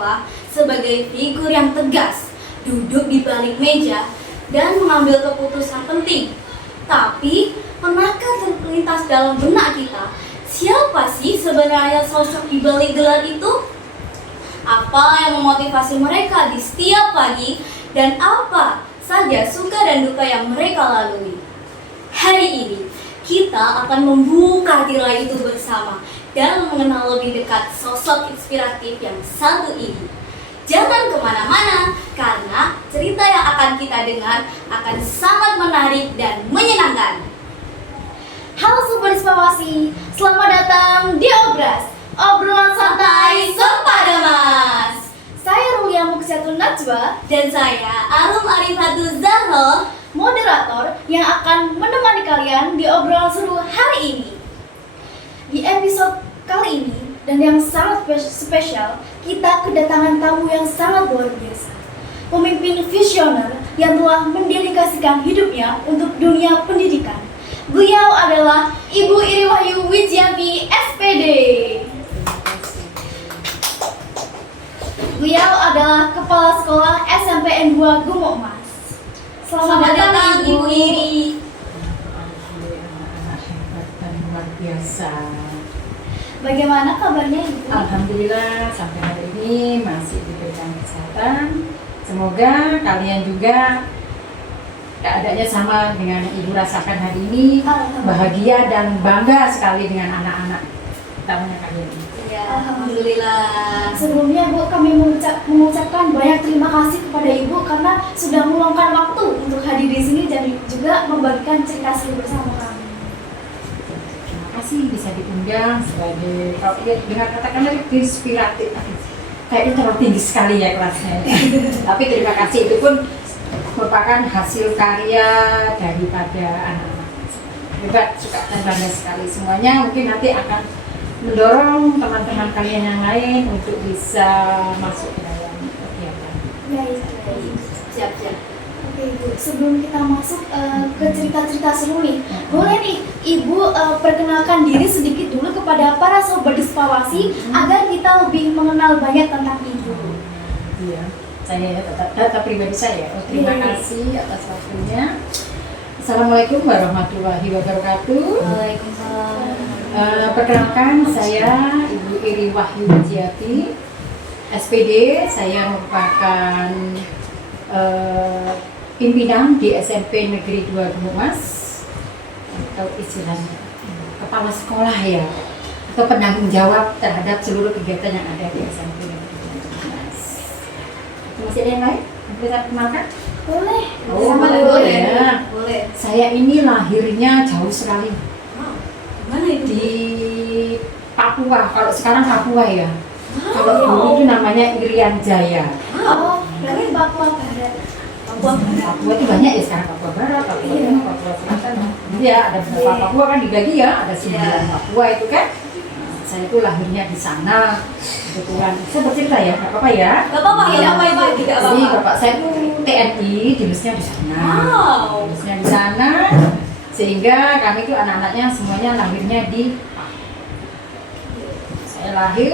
sekolah sebagai figur yang tegas, duduk di balik meja, dan mengambil keputusan penting. Tapi, pernahkah terlintas dalam benak kita, siapa sih sebenarnya sosok di balik gelar itu? Apa yang memotivasi mereka di setiap pagi, dan apa saja suka dan duka yang mereka lalui? Hari ini, kita akan membuka tirai itu bersama dan mengenal lebih dekat sosok inspiratif yang satu ini. Jangan kemana-mana, karena cerita yang akan kita dengar akan sangat menarik dan menyenangkan. Halo Sobat Inspirasi, selamat datang di Obras, obrolan santai sepada Mas. Saya Rulia Muksiatun Najwa dan saya Alum Arifatul Zahro, moderator yang akan menemani kalian di obrolan seru hari ini. Di episode kali ini dan yang sangat spesial, kita kedatangan tamu yang sangat luar biasa. Pemimpin visioner yang telah mendedikasikan hidupnya untuk dunia pendidikan. Beliau adalah Ibu Iri Wahyu Wijianti, SPD. Beliau adalah Kepala Sekolah SMPN 2 Gumuk Mas. Selamat datang Ibu Iri. Luar biasa. Bagaimana kabarnya Ibu? Alhamdulillah sampai hari ini masih diberikan kesehatan. Semoga kalian juga keadaannya sama dengan yang Ibu rasakan hari ini, bahagia dan bangga sekali dengan anak-anak tamunya kalian ini. Ya, alhamdulillah. Sebelumnya Bu, kami mengucapkan banyak terima kasih kepada Ibu karena sudah meluangkan waktu untuk hadir di sini dan juga membagikan cerita seru bersama kami. Terima kasih bisa diundang sebagai, kalau dengar katakan dari inspiratif, kayaknya terlalu tinggi sekali ya kelasnya. Tapi terima kasih, itu pun merupakan hasil karya daripada anak-anak. Hebat, suka dan bangga sekali. Semuanya mungkin nanti akan mendorong teman-teman kalian yang lain untuk bisa masuk ke dalam kegiatan. Baik. Siap-siap. Oke Ibu, sebelum kita masuk ke cerita-cerita seru nih, boleh nih Ibu perkenalkan diri sedikit dulu kepada para sobat Dispawasi agar kita lebih mengenal banyak tentang Ibu. Iya, saya data pribadi saya. Terima kasih atas waktunya. Assalamualaikum warahmatullahi wabarakatuh. Waalaikumsalam. Perkenalkan, saya Ibu Iri Wahyu Wijianti, SPD. Saya merupakan pimpinan di SMP Negeri 2 Gumuk Mas, atau istilahnya kepala sekolah ya, atau penanggung jawab terhadap seluruh kegiatan yang ada di SMP Negeri 2 Gumuk Mas. Masih ada yang lain? Bisa saya kenalkan? Boleh. Oh, boleh. ya. Boleh. Saya ini lahirnya jauh sekali Mana itu? di Papua. Kalau sekarang Papua ya. Kalau dulu itu namanya Irian Jaya. Oh, berarti Papua Barat. Papua itu banyak ya sekarang, Papua Barat, Papua Tengah, Papua Selatan. Iya, ada beberapa Papua kan dibagi ya, ada 9 Papua itu kan. Saya itu lahirnya di sana. Kebetulan saya bercerita ya, nggak apa-apa ya. Gak apa-apa, Iya. gak apa-apa, tidak Jadi apa-apa. bapak saya itu TNI, dilusnya di sana. Wow. Dilusnya di sana, sehingga kami itu anak-anaknya semuanya lahirnya di saya lahir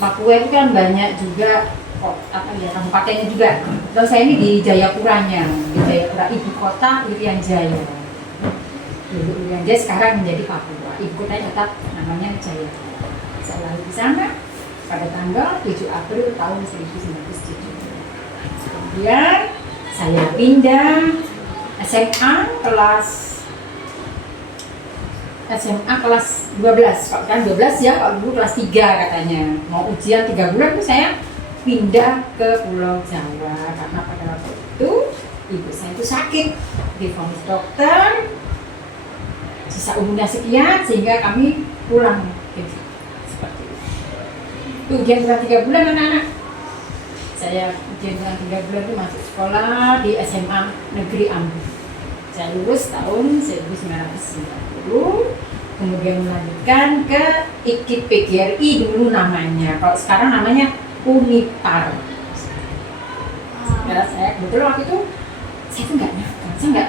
Papua itu kan banyak juga kabupatennya juga. Terus saya ini di Jayapuranya, di Jayapura, ibu kota Irian Jaya. Dulu Irian Jaya sekarang menjadi Papua. Ibu kotanya tetap namanya Jayapura. Saya lahir di sana pada tanggal 7 April tahun 1970. Kemudian saya pindah SMA kelas 12, kalau kan 12 ya, kalau dulu kelas 3 katanya. Mau ujian 3 bulan tuh saya pindah ke Pulau Jawa karena pada waktu itu ibu saya itu sakit, divonis dokter, sisa umurnya sekian sehingga kami pulang. Seperti itu. Ujian cuma 3 bulan anak-anak. Saya ujian cuma 3 bulan itu masuk sekolah di SMA Negeri Ambu. Saya lulus tahun 1990, kemudian melanjutkan ke IKIP PGRI dulu namanya. Kalau sekarang namanya Unipar. Ya, saya kebetulan waktu itu saya tuh nggak nyangka, saya nggak.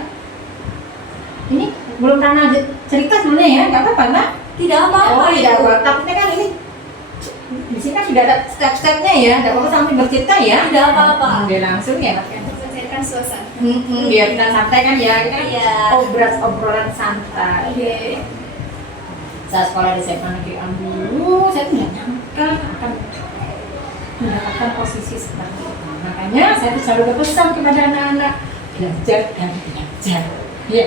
Ini belum pernah cerita sebenarnya ya, nggak apa-apa nak? Tidak apa-apa. Oh tidak apa. Takutnya kan ini di sini sini kan sudah ada step-stepnya ya, tidak apa-apa sambil bercerita ya. Tidak apa-apa. Udah langsung ya. Mencairkan suasana. Biar kita santai kan ya, kita Iya. obrolan santai. Oke. Saya sekolah di SMA Negeri Ambulu, saya tidak nyangka akan mendapatkan posisi seperti itu. Makanya saya tuh selalu berpesan kepada anak-anak, belajar dan belajar. Ya,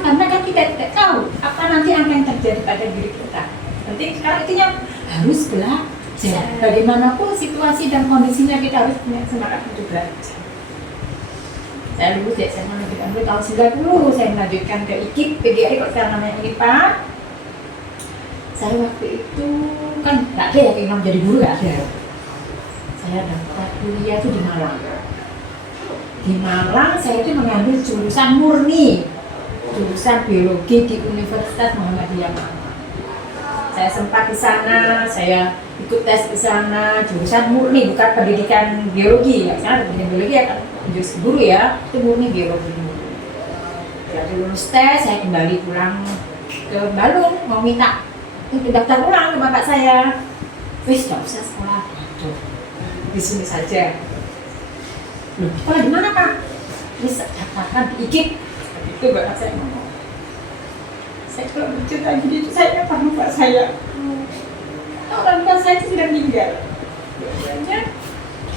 karena kan kita tidak tahu apa nanti akan terjadi pada diri kita. Penting sekarang intinya harus belajar. Bagaimanapun situasi dan kondisinya kita harus punya semangat untuk belajar. Saya lulus di SMA Negeri Ambulu tahun 90, saya melanjutkan ke IKIP, PGRI kalau sekarang namanya IKIPA. Saya waktu itu kan nggak ada ya keinginan jadi guru, nggak ada. Saya daftar kuliah itu di Malang. Di Malang saya itu mengambil jurusan murni, jurusan biologi di Universitas Muhammadiyah Malang. Saya sempat di sana, saya ikut tes di sana, jurusan murni bukan pendidikan biologi. Ya, karena pendidikan biologi akan jurusan guru ya, itu murni biologi. Jadi lulus tes, saya kembali pulang ke Bandung mau minta untuk daftar ulang ke bapak saya. Wis nggak usah sekolah, tuh di sini saja. Loh, sekolah di mana pak? Bisa daftarkan di IKIP. Seperti itu bapak saya ngomong. Saya kalau bercerita gini itu saya ingat bapak saya. Orang tua saya itu sudah meninggal. Biasanya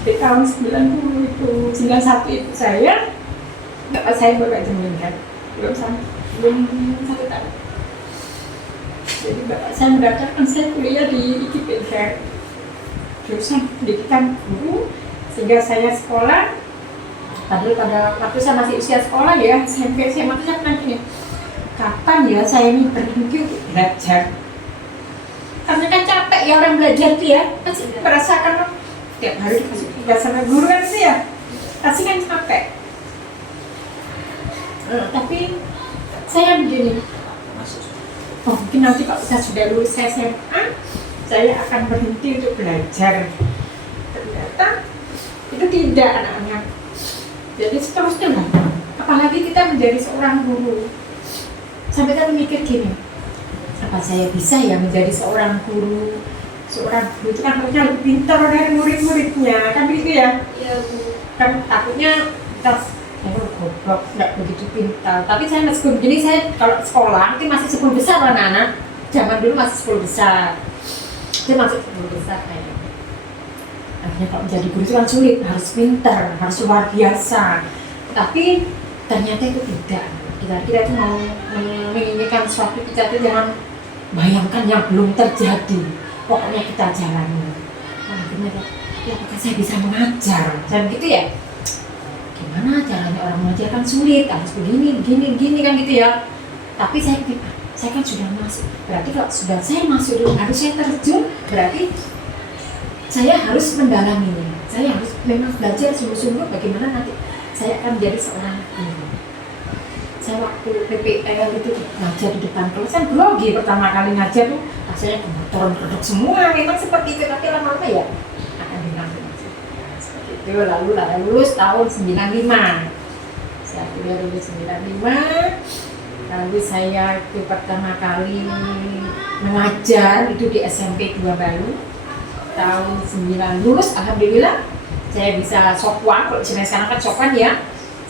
di tahun 90 itu, 91 itu saya, bapak saya baru aja meninggal. Belum 1 tahun. Jadi bapak saya mendaftarkan saya kuliah di IKIP jurusan pendidikan guru, sehingga saya sekolah. Padahal pada waktu saya masih usia sekolah ya, SMP, SMA itu saya pernah gini, kapan ya saya ini berhenti untuk belajar? Karena kan capek ya orang belajar tuh ya, pasti merasakan tiap hari dikasih tugas sama guru kan sih ya, pasti kan capek. Tapi saya begini, oh, mungkin nanti kalau saya sudah lulus SMA, saya akan berhenti untuk belajar. Ternyata itu tidak, anak-anak. Jadi seterusnya lah. Apalagi kita menjadi seorang guru. Sampai saya mikir gini, apa saya bisa ya menjadi seorang guru? Seorang guru itu kan harusnya lebih pintar dari murid-muridnya, kan begitu ya? Iya Bu. Kan takutnya kita goblok, nggak begitu pintar. Tapi saya meskipun begini, saya kalau sekolah itu masih 10 besar anak-anak. Zaman dulu masih 10 besar. Itu masuk 10 besar kayaknya. Akhirnya kalau menjadi guru itu kan sulit, harus pintar, harus luar biasa. Tapi ternyata itu tidak. Kita itu mau menginginkan sesuatu, kita itu jangan bayangkan yang belum terjadi. Pokoknya kita jalani. Akhirnya, ya apakah saya bisa mengajar? Dan gitu ya. Gimana caranya orang mengajar kan sulit, harus begini kan gitu ya. Tapi saya pikir, saya kan sudah masuk, berarti kalau sudah saya masuk dulu, harus saya terjun, berarti saya harus mendalaminya. Saya harus memang belajar sungguh-sungguh bagaimana nanti saya akan menjadi seorang guru. Saya waktu PPL itu ngajar di depan kelas, kan grogi pertama kali ngajar tuh rasanya turun kedok semua, memang seperti itu, tapi lama-lama ya akan hilang. Itu lalu lulus tahun 95. Saya kuliah lulus 95. Lalu saya itu pertama kali mengajar itu di SMP 2 Balu tahun 9. Lulus alhamdulillah saya bisa sokwan, kalau sekarang kan sokwan ya.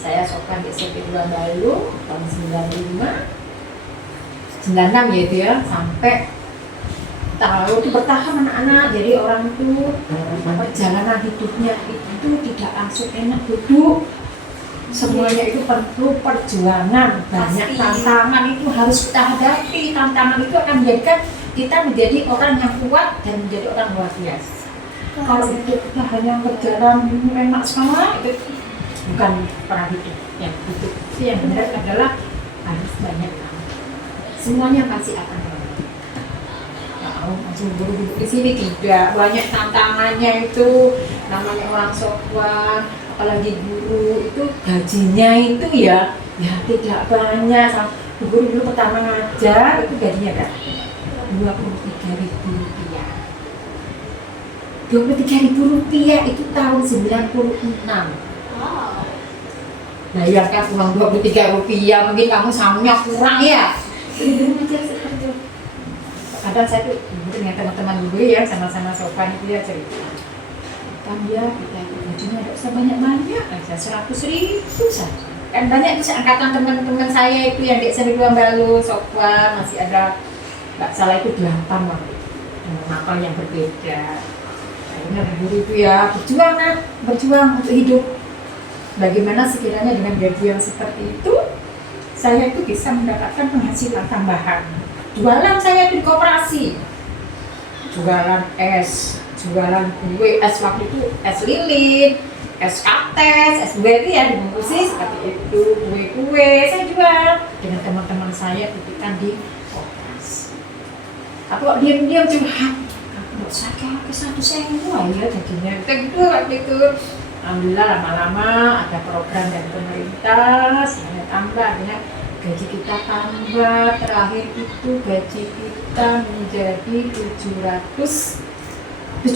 Saya sokwan di SMP 2 Balu tahun 95. 96 ya itu ya, sampai tahu itu bertahan anak-anak. Jadi orang itu perjalanan hidupnya itu tidak langsung enak duduk, semuanya itu perlu perjuangan, banyak tantangan itu harus kita hadapi. Tantangan itu akan menjadikan kita menjadi orang yang kuat dan menjadi orang luar biasa. Kalau hidup kita hanya berjalan enak semua, itu bukan orang hidup. Yang hidup itu yang benar adalah harus banyak tantangan. Semuanya pasti akan langsung duduk di sini tidak, banyak tantangannya itu. Namanya orang sokwan, apalagi guru itu gajinya itu ya tidak banyak. Guru dulu pertama ngajar itu gajinya kan 23.000 rupiah. 23.000 rupiah itu tahun 96. Wow. Bayangkan uang 23 rupiah, mungkin kamu samunya kurang ya. Ngajar seperti itu. kadang saya tuh dengan teman-teman gue ya sama-sama sopan itu ya cerita kan dia kita itu gajinya tidak usah banyak-banyak aja 100.000 saja kan banyak itu seangkatan teman-teman saya itu yang di SMP 2 Balu sopan masih ada nggak salah itu 8 waktu itu dengan nakal yang berbeda akhirnya berburu itu ya berjuang untuk hidup bagaimana sekiranya dengan gaji yang seperti itu saya itu bisa mendapatkan penghasilan tambahan jualan saya itu di koperasi jualan es jualan kue es waktu itu es lilin es kates es kue itu ya dibungkusi seperti itu kue-kue saya jual dengan teman-teman saya titipkan di koperasi tapi kok diam-diam curhat aku nggak sakit ke 1.000 ya jadinya gitu waktu itu alhamdulillah lama-lama ada program dari pemerintah semuanya tambah akhirnya gaji kita tambah terakhir itu gaji kita menjadi 700.000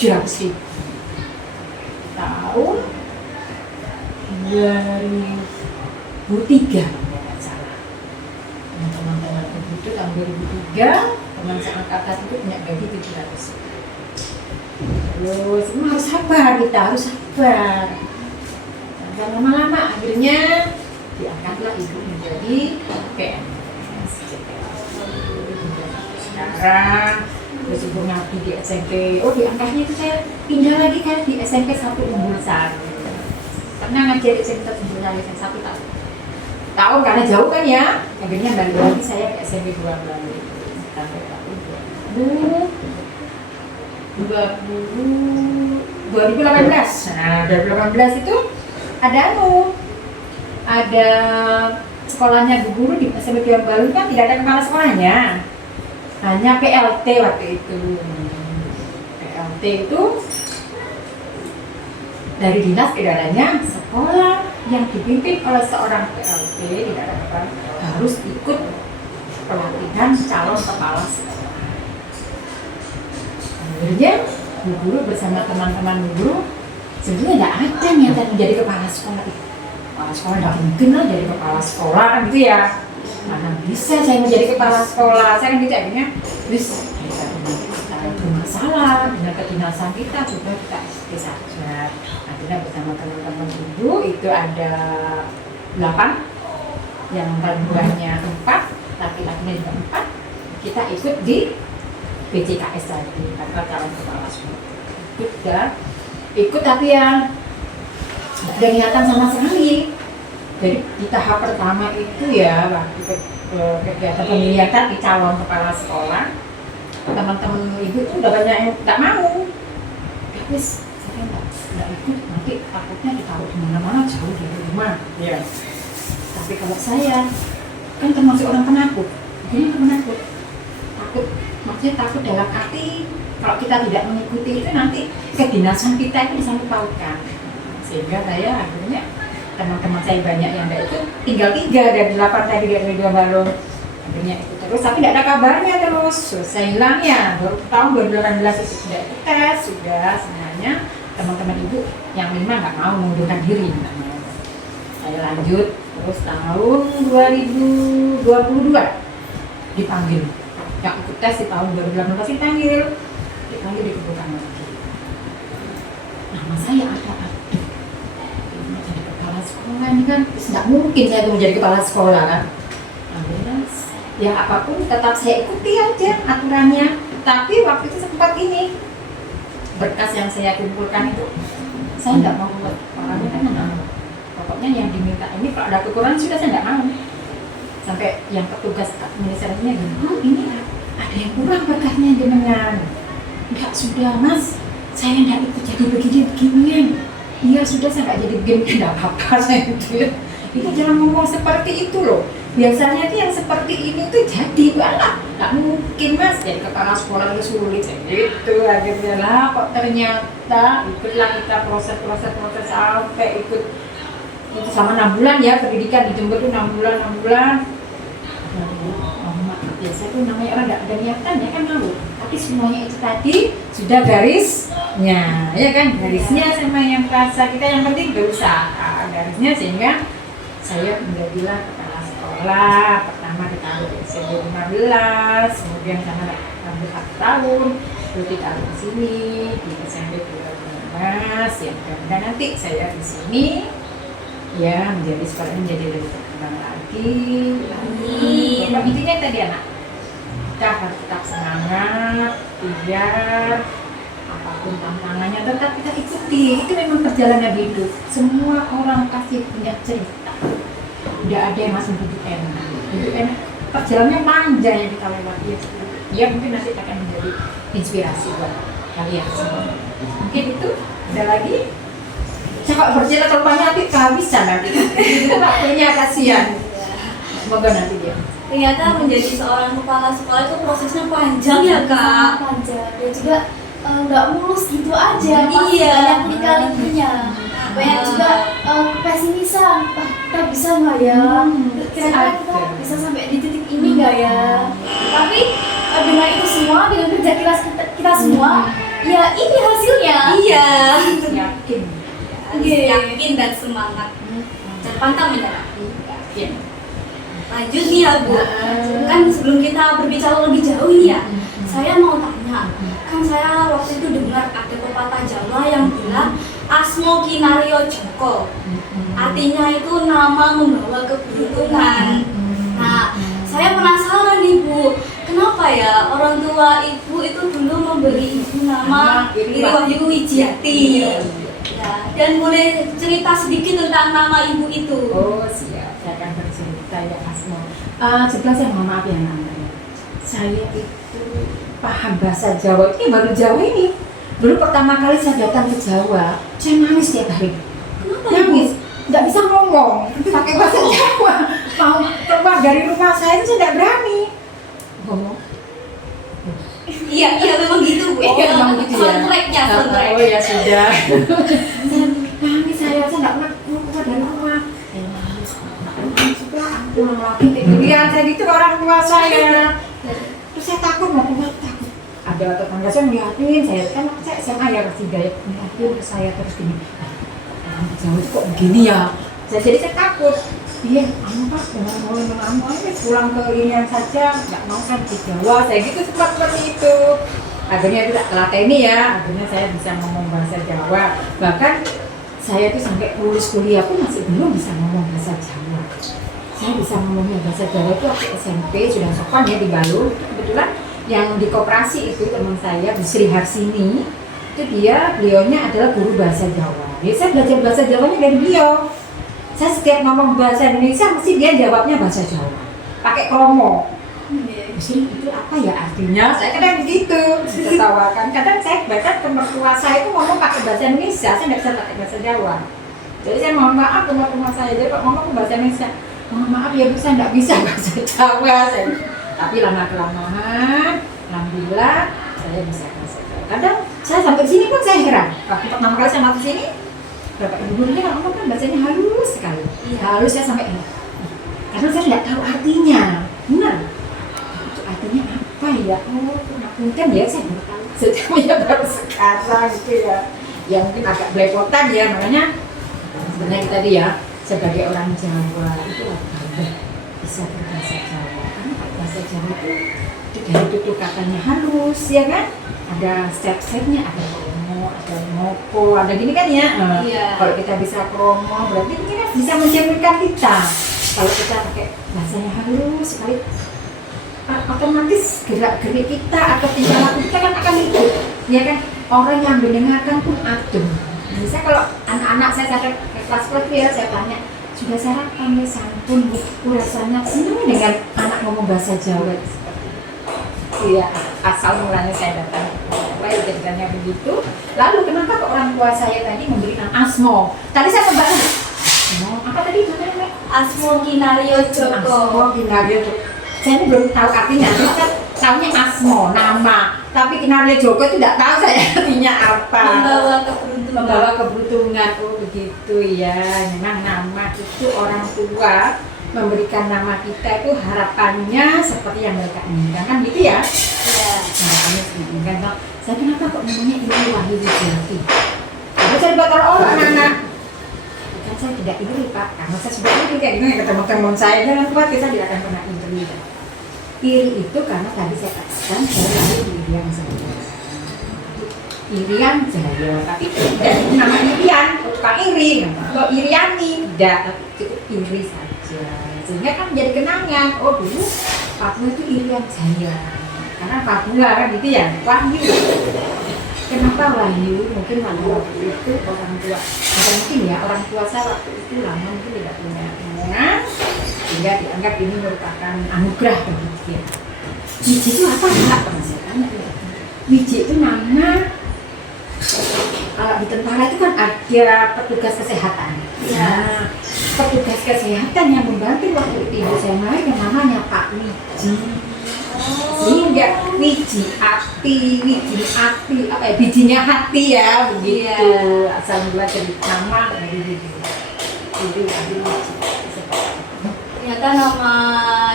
tahun 2003 kalau nggak salah teman-teman itu tahun 2003 teman seangkatan itu punya gaji 700 terus harus sabar kita harus sabar dan lama-lama akhirnya diangkatlah ibu menjadi PNS sekarang terus ibu ngabdi di SMP diangkatnya itu saya pindah lagi kan di SMP 1 Umbul Sari pernah ngajar di SMP 1 Umbul Sari 1 tahun karena jauh kan ya akhirnya balik lagi saya ke SMP 2 Balu sampai tahun 2018 nah 2018 itu ada sekolahnya Bu Guru di SMP 2 Balu kan tidak ada kepala sekolahnya hanya PLT waktu itu PLT itu dari dinas edarannya sekolah yang dipimpin oleh seorang PLT tidak ada apa harus ikut pelatihan calon kepala sekolah akhirnya Bu Guru bersama teman-teman Bu Guru sebenarnya tidak ada niatan menjadi kepala sekolah itu kepala sekolah tidak mungkin lah jadi kepala sekolah kan gitu ya mana bisa saya menjadi kepala sekolah saya kan gitu akhirnya wis kita bermasalah dengan kedinasan kita coba kita ikuti saja akhirnya bersama teman-teman ibu itu ada 8 yang perempuannya 4 laki-lakinya juga 4 kita ikut di BCKS tadi karena calon kepala sekolah ikut tapi ya nggak ada niatan sama sekali jadi di tahap pertama itu ya waktu kegiatan pemilihan tadi calon kepala sekolah teman-teman ibu itu udah banyak yang nggak mau terus saya nggak ikut nanti takutnya ditaruh di mana-mana jauh dari rumah ya tapi kalau saya kan termasuk orang penakut jadi penakut takut maksudnya takut dalam arti kalau kita tidak mengikuti itu nanti kedinasan kita itu disangkut pautkan sehingga saya akhirnya teman-teman saya banyak yang enggak itu tinggal 3 dari 8 tadi dari 2 Balu akhirnya itu terus tapi tidak ada kabarnya terus selesai hilangnya baru tahun 2018 itu sudah ikut tes sudah sebenarnya teman-teman ibu yang memang nggak mau mengundurkan diri saya lanjut terus tahun 2022 dipanggil yang ikut tes di tahun 2018 dipanggil dikumpulkan lagi nama saya ada jadi kepala sekolah ini kan nggak mungkin saya menjadi kepala sekolah kan akhirnya ya apapun tetap saya ikuti aja aturannya tapi waktu itu sempat ini berkas yang saya kumpulkan itu saya nggak mau buat orangnya kan nggak mau pokoknya yang diminta ini kalau ada kekurangan sudah saya nggak mau sampai yang petugas administrasinya gini ini ada yang kurang berkasnya jenengan enggak sudah mas saya nggak ikut jadi beginian iya sudah saya nggak jadi begini nggak apa-apa saya gitu itu jangan ngomong seperti itu loh biasanya tuh yang seperti ini tuh jadi malah nggak mungkin mas jadi kepala sekolah itu sulit gitu akhirnya lah kok ternyata ikutlah kita proses sampai ikut itu sama 6 bulan ya pendidikan di Jember tuh 6 bulan biasa tuh namanya orang nggak ada niatan ya kan malu tapi semuanya itu tadi sudah garisnya ya kan garisnya sama yang perasa kita yang penting berusaha garisnya sehingga saya menjadilah kepala sekolah pertama ditaruh di SMP 15 kemudian sama 1 tahun, terus ditaruh di sini di SMP 12 ya. Dan nanti saya di sini ya menjadi lebih berkembang lagi. Amin. Bapak intinya tadi anak, kita harus tetap semangat, biar apapun tantangannya tetap kita ikuti. Itu memang perjalanan hidup. Semua orang pasti punya cerita. Tidak ada yang masih hidup enak. Hidup enak, perjalanannya panjang yang kita lewati. Ya mungkin nanti akan menjadi inspirasi buat kalian semua. Mungkin itu. Ada lagi? Saya kok bercerita terlalu banyak nanti kehabisan nanti. Itu waktunya kasihan. Semoga nanti dia. Ternyata menjadi seorang kepala sekolah itu prosesnya panjang ya kak. Panjang dan juga nggak mulus gitu aja, pasti Iya. banyak lika-likunya, banyak juga kepesimisan. Kita bisa nggak ya? Kira-kira kita bisa sampai di titik ini nggak ya? Tapi dengan itu semua, dengan kerja kita semua, ya ini hasilnya. Iya. Yakin. Yakin dan semangat. Dan pantang menyerah. Yakin. Lanjut nih ya Bu. Kan sebelum kita berbicara lebih jauh nih ya, saya mau tanya. Kan saya waktu itu dengar ada pepatah Jawa yang bilang Asmo Kinario Joko. Artinya itu nama membawa keberuntungan. Nah, saya penasaran nih Bu, kenapa ya orang tua ibu itu dulu memberi ibu nama Iri Wahyu Wijiati? Ya, dan boleh cerita sedikit tentang nama ibu itu. Oh siap, saya akan bercerita ya Asmo. Sebelah saya mohon maaf ya namanya. Saya itu paham bahasa Jawa, ini baru Jawa ini. Dulu pertama kali saya datang ke Jawa, saya nangis tiap hari. Kenapa Nangis, nggak bisa ngomong, pakai bahasa Jawa. Mau keluar dari rumah saya tidak berani ngomong. Iya, memang gitu Bu. Iya, memang gitu ya. Soundtracknya, soundtrack. Oh ya sudah. Saya nangis, saya nggak pernah keluar dari rumah. Pulang lagi lihat saya gitu orang tua saya. Terus saya takut mau keluar, takut. Ada tetangga saya ngeliatin, saya kan saya SMA ya masih gaya ngeliatin ke saya terus gini. Orang Jawa itu kok begini ya? Jadi saya takut. Iya, Pak, mau pulang ke ini saja, nggak mau kan di Jawa. Saya gitu seperti itu. Akhirnya tidak telateni ya. Akhirnya saya bisa ngomong bahasa Jawa. Bahkan saya tuh sampai lulus kuliah pun masih belum bisa ngomong bahasa Jawa. Saya bisa ngomongnya bahasa Jawa itu waktu SMP sudah sopan ya di Balur. Kebetulan yang di koperasi itu teman saya Bu Sri Harsini itu beliaunya adalah guru bahasa Jawa. Jadi saya belajar bahasa Jawanya dari beliau. Saya setiap ngomong bahasa Indonesia mesti dia jawabnya bahasa Jawa pakai kromo. Bu Sri itu apa ya artinya? Saya kadang begitu tertawakan. Kadang saya bahkan ke mertua saya itu ngomong pakai bahasa Indonesia, saya nggak bisa pakai bahasa Jawa. Jadi saya mohon maaf ke mertua saya, jadi Pak ngomong bahasa Indonesia. Mohon maaf ya Bu, saya nggak bisa bahasa Jawa. Tapi lama-kelamaan, alhamdulillah saya bisa bahasa Jawa. Kadang saya sampai sini pun saya heran. Waktu pertama kali saya masuk sini, Bapak Ibu gurunya kalau ngomong kan bahasanya halus sekali. Iya. Halus saya sampai heran. Karena saya nggak tahu artinya. Benar. Itu artinya apa ya? Oh, mungkin ya saya baru tahu. Sebenarnya baru sekarang gitu ya. Ya mungkin agak belepotan ya, makanya sebenarnya tadi ya sebagai orang Jawa itu bangga bisa berbahasa Jawa. Karena bahasa Jawa itu dari tutur katanya halus ya kan? Ada step-stepnya, ada kromo, ada moko, ada gini kan ya. Iya. Kalau kita bisa kromo berarti kita bisa mencerminkan kita. Kalau kita pakai bahasanya halus sekali, otomatis gerak-gerik kita atau tingkah laku kita kan akan ikut, ya kan? Orang yang mendengarkan pun adem. Misalnya kalau anak-anak saya sampai ke kelas ya, saya tanya, sudah sarapan ya santun bu, rasanya senang dengan anak ngomong bahasa Jawa seperti itu. Iya, asal mulanya saya datang ke Jawa, jadinya begitu. Lalu kenapa kok orang tua saya tadi memberi nama Asmo? Tadi saya membaca, apa tadi namanya? Asmo Kinario Joko. Asmo Kinario Joko. Saya ini belum tahu artinya, saya tahunya Asmo, nama. Tapi Kinario Joko itu tidak tahu saya artinya apa. Membawa keberuntungan. Membawa keberuntungan, oh begitu ya. Memang nama itu orang tua memberikan nama kita itu harapannya seperti yang mereka inginkan, kan gitu ya? Iya. Harapannya diinginkan. Saya kenapa kok namanya Iri Wahyu Wijiati? Tapi saya buat orang anak-anak. Kan saya tidak iri Pak, karena saya sudah iri kayak gini ketemu teman saya, jangan khawatir saya tidak akan pernah iri. Iri itu karena tadi saya katakan saya lahir di Irian Jaya. Irian Jaya, tapi tidak nama Irian, bukan Iri. Kalau Iriani tidak, tapi cukup Iri saja. Sehingga kan menjadi kenangan. Oh dulu Papua itu Irian Jaya. Karena Papua kan gitu ya, Wahyu. Kenapa Wahyu? Mungkin waktu itu orang tua, bukan mungkin ya, orang tua saya waktu itu lama mungkin tidak punya anak, sehingga dianggap ini merupakan anugerah bagi dia. Wiji itu apa? Enggak pernah saya tanya. Wiji itu nama, kalau di tentara itu kan ada petugas kesehatan. Ya. Nah, petugas kesehatan yang membantu waktu itu ibu saya lahir yang namanya Pak Wiji. Sehingga wiji ati, apa ya, bijinya hati ya, begitu. Iya. Asal mula dari nama dari wiji. Itu wiji. Ternyata nama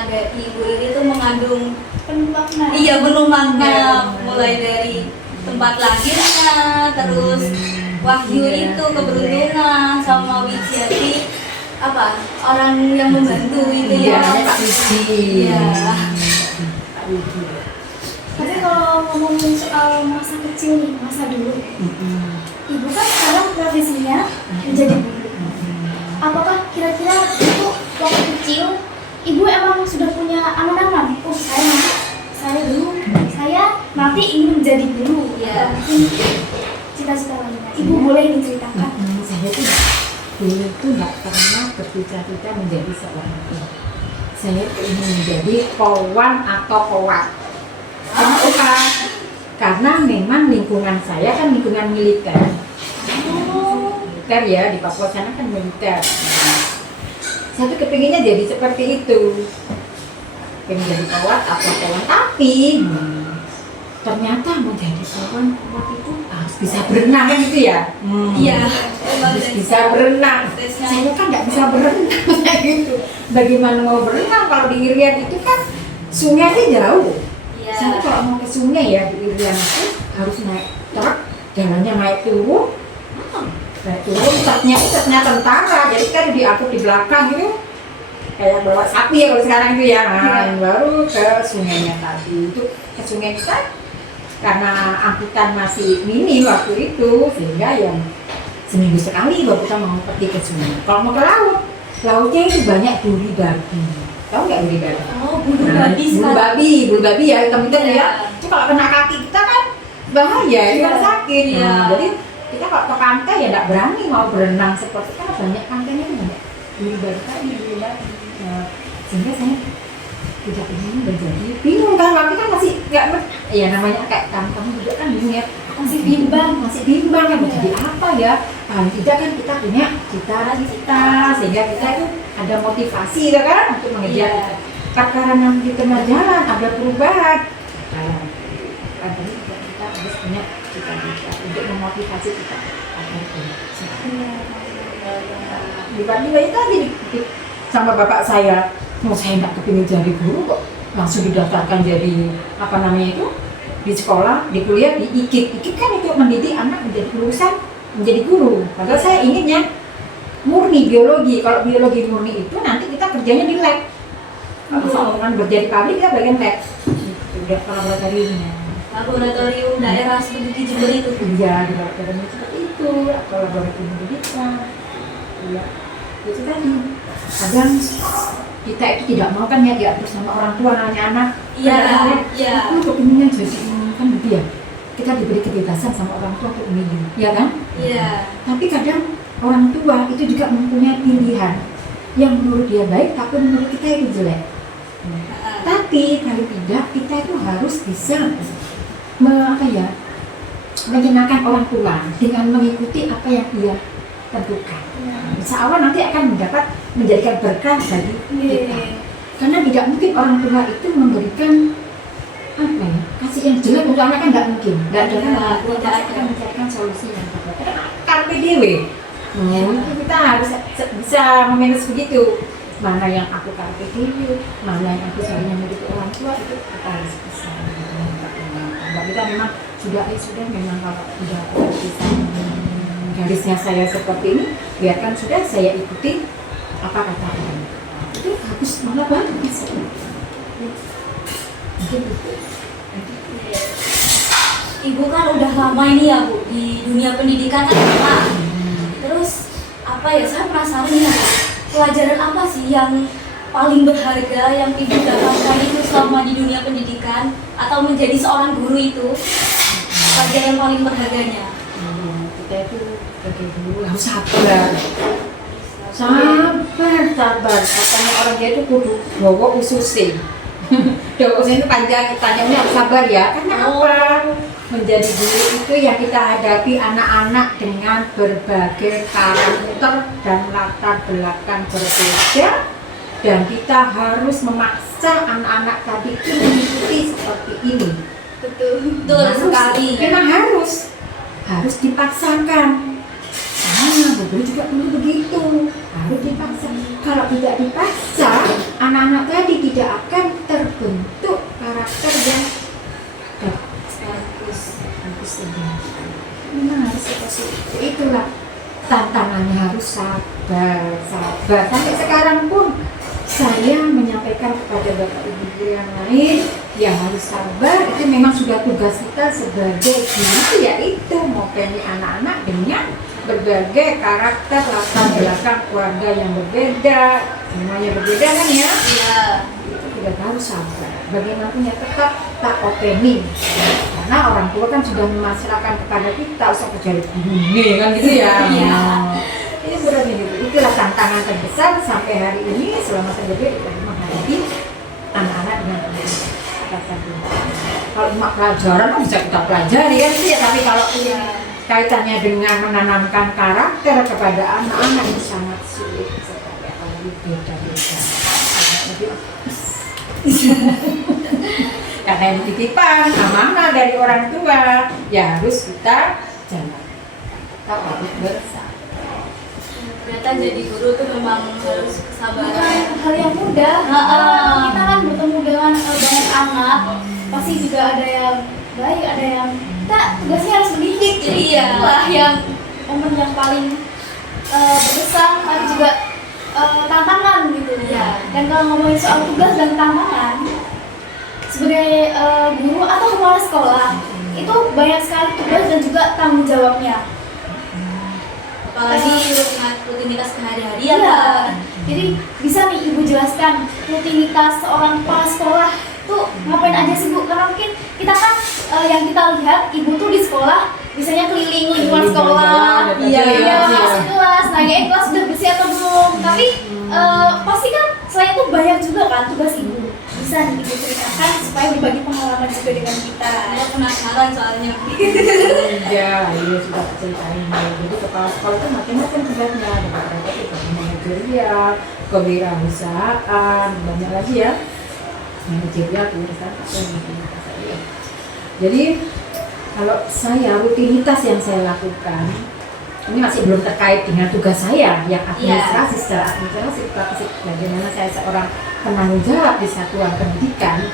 dari Ibu Iri itu mengandung Penuh makna. iya penuh makna, Iya. mulai dari tempat lahirnya, terus Wahyu Iya. itu keberuntungan, sama Wijiati apa orang yang membantu itu Iya, ya. Pak Wiji. Iya. Pak Wiji. Tapi kalau ngomongin soal masa kecil nih, masa dulu, ibu kan sekarang profesinya menjadi guru. Apakah kira-kira itu waktu kecil ibu emang sudah punya angan-angan? Oh saya nanti ingin menjadi guru. Iya. Atau mungkin cita-cita lainnya. Ibu boleh diceritakan. Saya tuh dulu tuh nggak pernah bercita-cita menjadi seorang guru. Saya ingin menjadi polwan atau pewak. Kenapa? Karena memang lingkungan saya kan lingkungan militer. Militer ya, di Papua sana kan militer. Saya tuh kepinginnya jadi seperti itu. Pengen jadi pewak atau polwan, tapi ternyata menjadi polwan itu harus bisa berenang kan gitu ya. Iya. Harus bisa berenang. Saya kan nggak bisa berenang kayak gitu. Bagaimana mau berenang kalau di Irian itu kan sungainya jauh. Iya. Saya tuh kalau mau ke sungai ya di Irian itu harus naik truk, jalannya naik turun. Naik turun, truknya tentara, jadi kan diangkut di belakang gitu. Kayak bawa sapi ya kalau sekarang itu ya. Nah, baru ke sungainya tadi. Itu ke sungai kita karena angkutan masih minim waktu itu, sehingga yang seminggu sekali baru kita mau pergi ke sungai. Kalau mau ke laut, lautnya itu banyak duri babi. Tahu nggak duri babi? Oh, bulu babi sekali. Bulu babi ya, hitam-hitam Iya. ya. Itu kalau kena kaki kita kan bahaya, itu kan sakit. Iya. Nah, jadi kita kalau ke pantai ya nggak berani mau berenang seperti karena banyak pantainya kan banyak duri babi tadi, duri babi. Nah, sehingga saya tidak ingin menjadi bingung kan, waktu kan masih nggak ya namanya kayak kamu juga kan bingung ya, masih bimbang kan mau jadi apa ya. Paling tidak kan kita punya cita-cita, sehingga kita itu ada motivasi ya kan untuk mengejar. Iya. Karena yang di tengah jalan ada perubahan, nah, artinya kita harus punya cita-cita untuk memotivasi kita agar punya cita-cita. Tiba-tiba itu tadi sama bapak saya, mau saya nggak kepingin jadi guru kok, langsung didaftarkan jadi apa namanya itu di sekolah, di kuliah, di IKIP kan itu mendidik anak menjadi lulusan menjadi guru. Padahal saya inginnya murni biologi. Kalau biologi murni itu nanti kita kerjanya di lab. Kalau misalkan kerja di pabrik kita bagian lab. Udah laboratoriumnya. Laboratorium daerah seperti di Jember itu. Iya, di laboratorium seperti itu atau laboratorium pendidikan. Iya, itu tadi. Kadang kita itu tidak mau kan ya diatur sama orang tua nanya anak. Iya, iya. Aku kepinginnya jadi kan gitu ya. Kita diberi kebebasan sama orang tua untuk memilih, ya kan? Iya. Tapi kadang orang tua itu juga mempunyai pilihan yang menurut dia baik, tapi menurut kita itu jelek. Tapi kalau tidak, kita itu harus bisa menyenangkan orang tua dengan mengikuti apa yang dia tentukan. Insya Allah nanti akan menjadikan berkah bagi kita. Karena tidak mungkin orang tua itu memberikan kasih yang jelek untuk anak, kan nggak mungkin. Nggak ada kan orang tua pasti akan mencarikan solusi yang terbaik. Karena karpe dewe. Kita harus bisa memanage begitu. Mana yang aku karpe dewe, mana yang aku sayangnya menjadi orang tua, itu kita harus bisa. Kalau kita memang sudah memang kalau sudah bisa garisnya saya seperti ini, biarkan sudah saya ikuti apa kata orang. Itu bagus, malah bagus. Mungkin itu. Ibu kan udah lama ini ya Bu di dunia pendidikan kan Pak. Terus apa ya, saya penasaran nih Bu, pelajaran apa sih yang paling berharga yang Ibu dapatkan itu selama di dunia pendidikan atau menjadi seorang guru itu? Pelajaran yang paling berharganya? Kita itu sebagai guru harus sabar. Sabar. Katanya orang dia itu kudu bawa ususnya. Bawa ususnya itu panjang, tanyanya harus sabar ya. Karena apa? Menjadi guru itu yang kita hadapi anak-anak dengan berbagai karakter dan latar belakang berbeda, dan kita harus memaksa anak-anak tadi itu mengikuti seperti ini. Betul sekali. Memang harus dipaksakan. Guru juga perlu begitu, harus dipaksa. Kalau tidak dipaksa, anak-anak tadi tidak akan terbentuk karakter yang bagus ini. Memang harus seperti itu. Itulah tantangannya, harus sabar. Sampai sekarang pun saya menyampaikan kepada Bapak Ibu yang lain yang harus sabar. Itu memang sudah tugas kita sebagai guru, yaitu mempelajari anak-anak dengan berbagai karakter latar belakang keluarga yang berbeda, semuanya berbeda kan ya? Iya. Itu tidak harus sabar. Bagaimanapun ya tetap tak openi. Karena orang tua kan sudah memasrahkan kepada kita usah kecuali gini kan gitu ya. Iya. Ini berarti gitu. Itulah tantangan terbesar sampai hari ini selama saya bekerja kita menghadapi anak-anak dengan kata kalau cuma pelajaran kan bisa kita pelajari kan sih ya, tapi kalau kaitannya dengan menanamkan karakter kepada anak-anak itu sangat sulit sekali, apalagi beda-beda. Karena ini titipan amanah dari orang tua, ya harus kita jalankan. Kita harus bersabar. Ternyata jadi guru tuh memang harus kesabaran. Bukan hal yang mudah. Kita kan bertemu dengan banyak anak, pasti juga ada yang baik, ada yang kita tugasnya harus mendidik. Jadi itulah yang momen yang paling berkesan, tapi juga tantangan gitu. Dan kalau ngomongin soal tugas dan tantangan, sebagai guru atau kepala sekolah itu banyak sekali tugas dan juga tanggung jawabnya. Apalagi rutinitas kesehari-hari ya Iya. Pak. Jadi bisa nih Ibu jelaskan rutinitas seorang kepala sekolah tuh ngapain aja sih Bu? Karena mungkin kita kan yang kita lihat Ibu tuh di sekolah biasanya keliling lingkungan sekolah, masuk kelas, nanyain kelas udah bersih atau belum. Tapi pasti kan selain itu banyak juga kan tugas Ibu. Bisa nih Ibu ceritakan supaya berbagi pengalaman juga dengan kita. Saya penasaran soalnya. Iya sudah ceritain. Jadi kepala sekolah itu macam-macam tugasnya, ada beberapa itu manajerial, kewirausahaan, banyak lagi ya. Manajerial, kewirausahaan, Jadi kalau saya rutinitas yang saya lakukan ini masih belum terkait dengan tugas saya yang administrasi. Secara administrasi bagaimana saya seorang penanggung jawab di satuan pendidikan,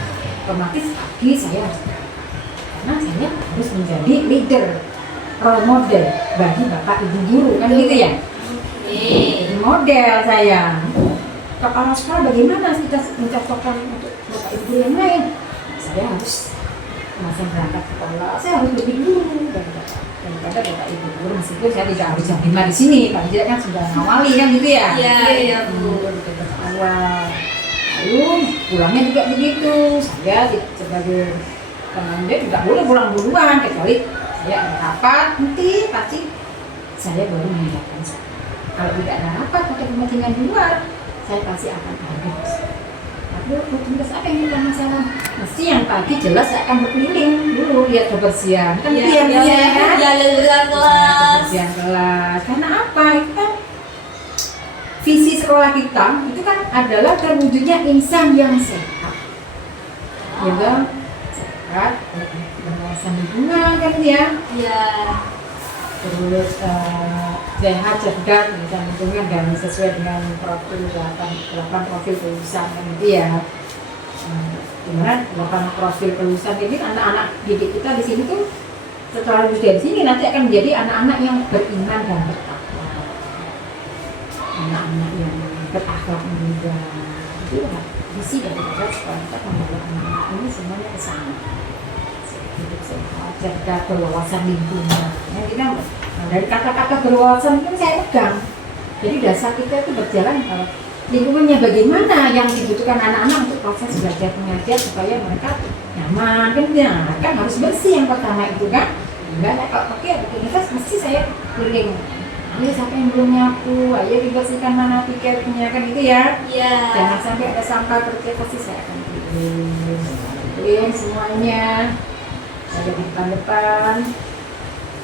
otomatis pagi saya harus karena saya harus menjadi leader, role model bagi bapak ibu guru kan gitu ya. Jadi model saya. Kepala sekolah bagaimana kita mencontohkan untuk bapak ibu guru yang lain? Saya harus masa berangkat sekolah, saya harus lebih dulu daripada bapak ibu guru, meskipun saya tidak harus jadi di sini, Pak Jek kan sudah ngawali kan gitu ya. Iya Bu. Tugas awal. Lalu pulangnya juga begitu. Saya sebagai penanda tidak boleh pulang duluan kecuali saya ada rapat, nanti pasti saya baru meninggalkan. Kalau tidak ada rapat atau kepentingan di luar, saya pasti akan habis. Lalu rutinitas apa yang kita masalah? Mesti yang pagi jelas saya akan berkeliling dulu lihat kebersihan. Kan Iya kelas. Kebersihan kelas. Karena apa? Itu kan visi sekolah kita itu kan adalah terwujudnya insan yang sehat. Ya kan? Sehat, berwawasan lingkungan kan ya. Iya. Terus sehat, cerdas, bisa lingkungan dan sesuai dengan profil 8 profil kelulusan kan gitu ya. Gimana 8 profil kelulusan ini anak-anak didik kita di sini tuh setelah lulus dari sini nanti akan menjadi anak-anak yang beriman dan bertakwa, anak-anak yang berakhlak juga. Itu kan visi daripada sekolah kita membawa anak-anak ini semuanya ke sana. Hidup sehat, cerdas, berwawasan lingkungan. Ya, kita dari kata-kata berwawasan itu saya pegang. Jadi dasar kita itu berjalan lingkungannya bagaimana yang dibutuhkan anak-anak untuk proses belajar mengajar supaya mereka nyaman kan harus bersih yang pertama itu kan. Enggak, kalau pakai aktivitas mesti saya keliling. Ayo siapa yang belum nyapu, ayo dibersihkan mana tiketnya kan gitu ya. Iya. Jangan sampai ada sampah berarti pasti saya akan keliling semuanya. Ada di depan-depan.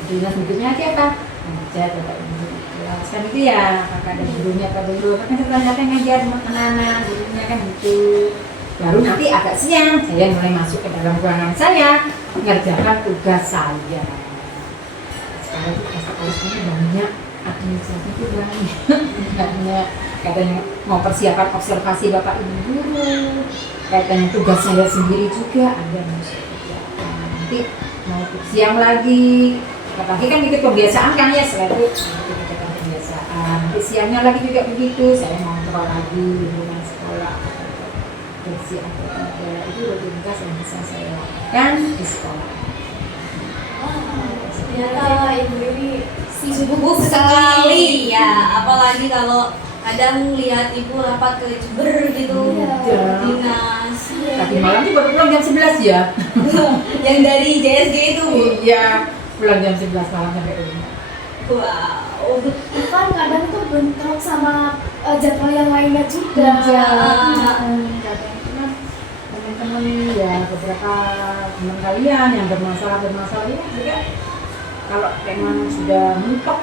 Dinas berikutnya siapa? Ngajar Bapak Ibu. Jelaskan itu ya, apakah ada gurunya apa dulu. Kan setelah ngajar anak-anak, gurunya kan gitu. Baru nanti agak siang saya mulai masuk ke dalam ruangan saya mengerjakan tugas saya. Sekarang itu sekolahnya banyak, administrasi itu banyak. Katanya mau persiapan observasi Bapak Ibu guru, katanya tugas saya sendiri juga ada nanti mau siang lagi. Tapi kan ikut kebiasaan kan ya, setelah itu kita kebiasaan. Nanti siangnya lagi juga begitu, saya mau kontrol lagi lingkungan sekolah. Bersih atau tidak, itu rutinitas yang bisa saya lakukan di sekolah. Ternyata ibu ini Sibuk sekali ya, apalagi kalau kadang lihat ibu rapat ke Jember gitu, Iya. dinas. Tadi malam tuh baru pulang jam 11 ya. Yang dari JSG itu. Iya, pulang jam 11 malam sampai rumah. Wow. kan kadang tuh bentrok sama jadwal yang lainnya juga. Kadang itu kan teman-teman ya beberapa teman kalian yang bermasalah ini juga kalau memang sudah mentok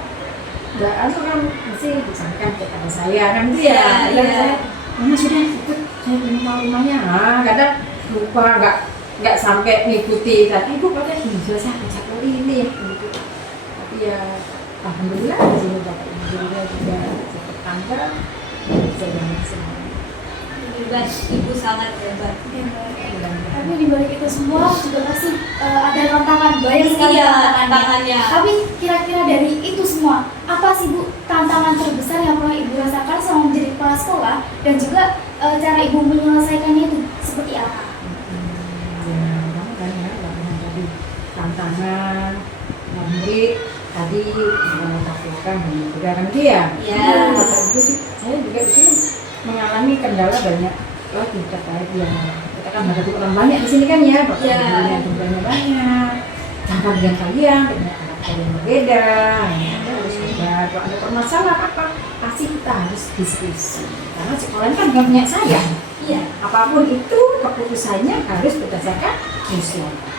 nggak kan mesti disampaikan kepada saya kan itu ya. Iya. Mama sudah ikut saya belum tahu rumahnya. Kadang lupa nggak sampai ngikuti. Tapi ibu katanya bisa saya ajak ini gitu. Tapi ya alhamdulillah di sini Bapak Ibu juga cepat tanggap bisa banyak semua. Hebat, ibu sangat hebat. Tapi di balik itu semua juga pasti ada tantangan, banyak sekali Iya, tantangannya. Tapi kira-kira dari itu semua, apa sih Bu tantangan terbesar yang pernah Ibu rasakan selama menjadi kepala sekolah dan juga cara Ibu menyelesaikannya itu seperti apa? Ya, kamu kan ya, tadi tantangan, murid tadi melakukan juga kan dia. Iya. Bapak Ibu, saya juga di sini mengalami kendala banyak lagi terkait yang kita kan ada orang banyak di sini kan ya, Bapak Iya. Ibunya jumlahnya banyak, tanpa dengan kalian banyak anak kalian berbeda, ya, kita harus coba kalau ada permasalahan apa pasti kita harus diskusi karena sekolah kan bukan punya saya. Iya. Apapun itu keputusannya harus berdasarkan musyawarah.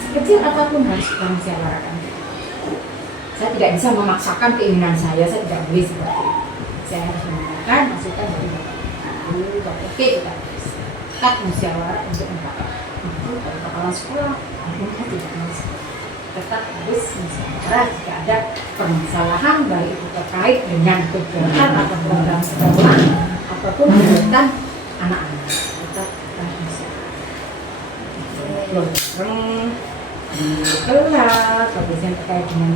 Sekecil apapun harus kita musyawarahkan. Saya tidak bisa memaksakan keinginan saya tidak boleh seperti itu. Saya harus menggunakan masukan dari Bapak Ibu. Oke, kita harus tetap musyawarah untuk mendapat itu dari kepala sekolah. Akhirnya tidak bisa. Tetap harus musyawarah jika ada permasalahan baik itu terkait dengan kegiatan atau program sekolah ataupun kegiatan anak-anak. Tetap musyawarah. Di kelas, yang terkait dengan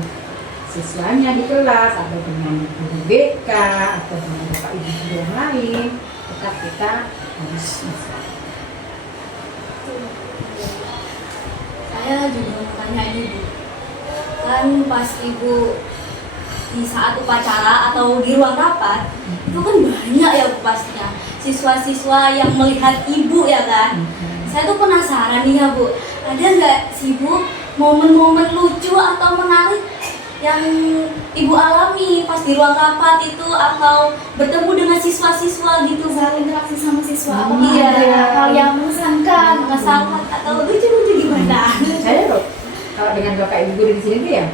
siswanya di kelas atau dengan guru BK atau dengan Bapak Ibu guru yang lain, tetap kita harus musyawarah. Saya juga mau tanya ibu, kan pas ibu di saat upacara atau di ruang rapat itu kan banyak ya Bu pastinya siswa-siswa yang melihat ibu ya kan. Saya tuh penasaran nih ya Bu, ada nggak sih Bu momen-momen lucu atau menarik yang ibu alami pas di ruang rapat itu atau bertemu dengan siswa-siswa gitu Saat interaksi sama siswa, apa Iya. ada hal yang mengesankan, mengesankan atau lucu-lucu gimana? Saya loh, kalau dengan Bapak Ibu guru di sini tuh ya,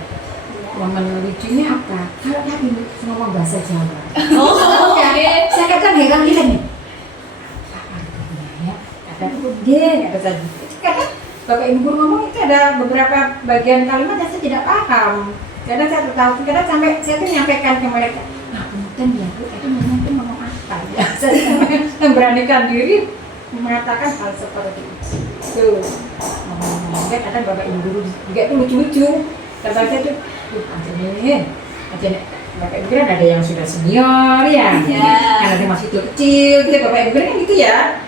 momen lucunya apa? Kalau tadi ngomong bahasa Jawa. Oh, Ya, saya kadang heran-heran nih. Apa artinya ya? Kata dia, kata saya. Kadang Bapak Ibu guru ngomong itu ada beberapa bagian kalimat yang saya tidak paham. Kadang saya tahu, kadang sampai saya tuh menyampaikan ke mereka. Nah, punten ya, Bu, itu ngomong apa ya? Saya memberanikan diri mengatakan hal seperti itu. Ngomong-ngomong, kadang Bapak Ibu guru juga itu lucu-lucu. Kadang saya tuh, aja nih, Bapak Ibu kan ada yang sudah senior ya, Iya. yang ada masih kecil, gitu Bapak Ibu kan gitu ya.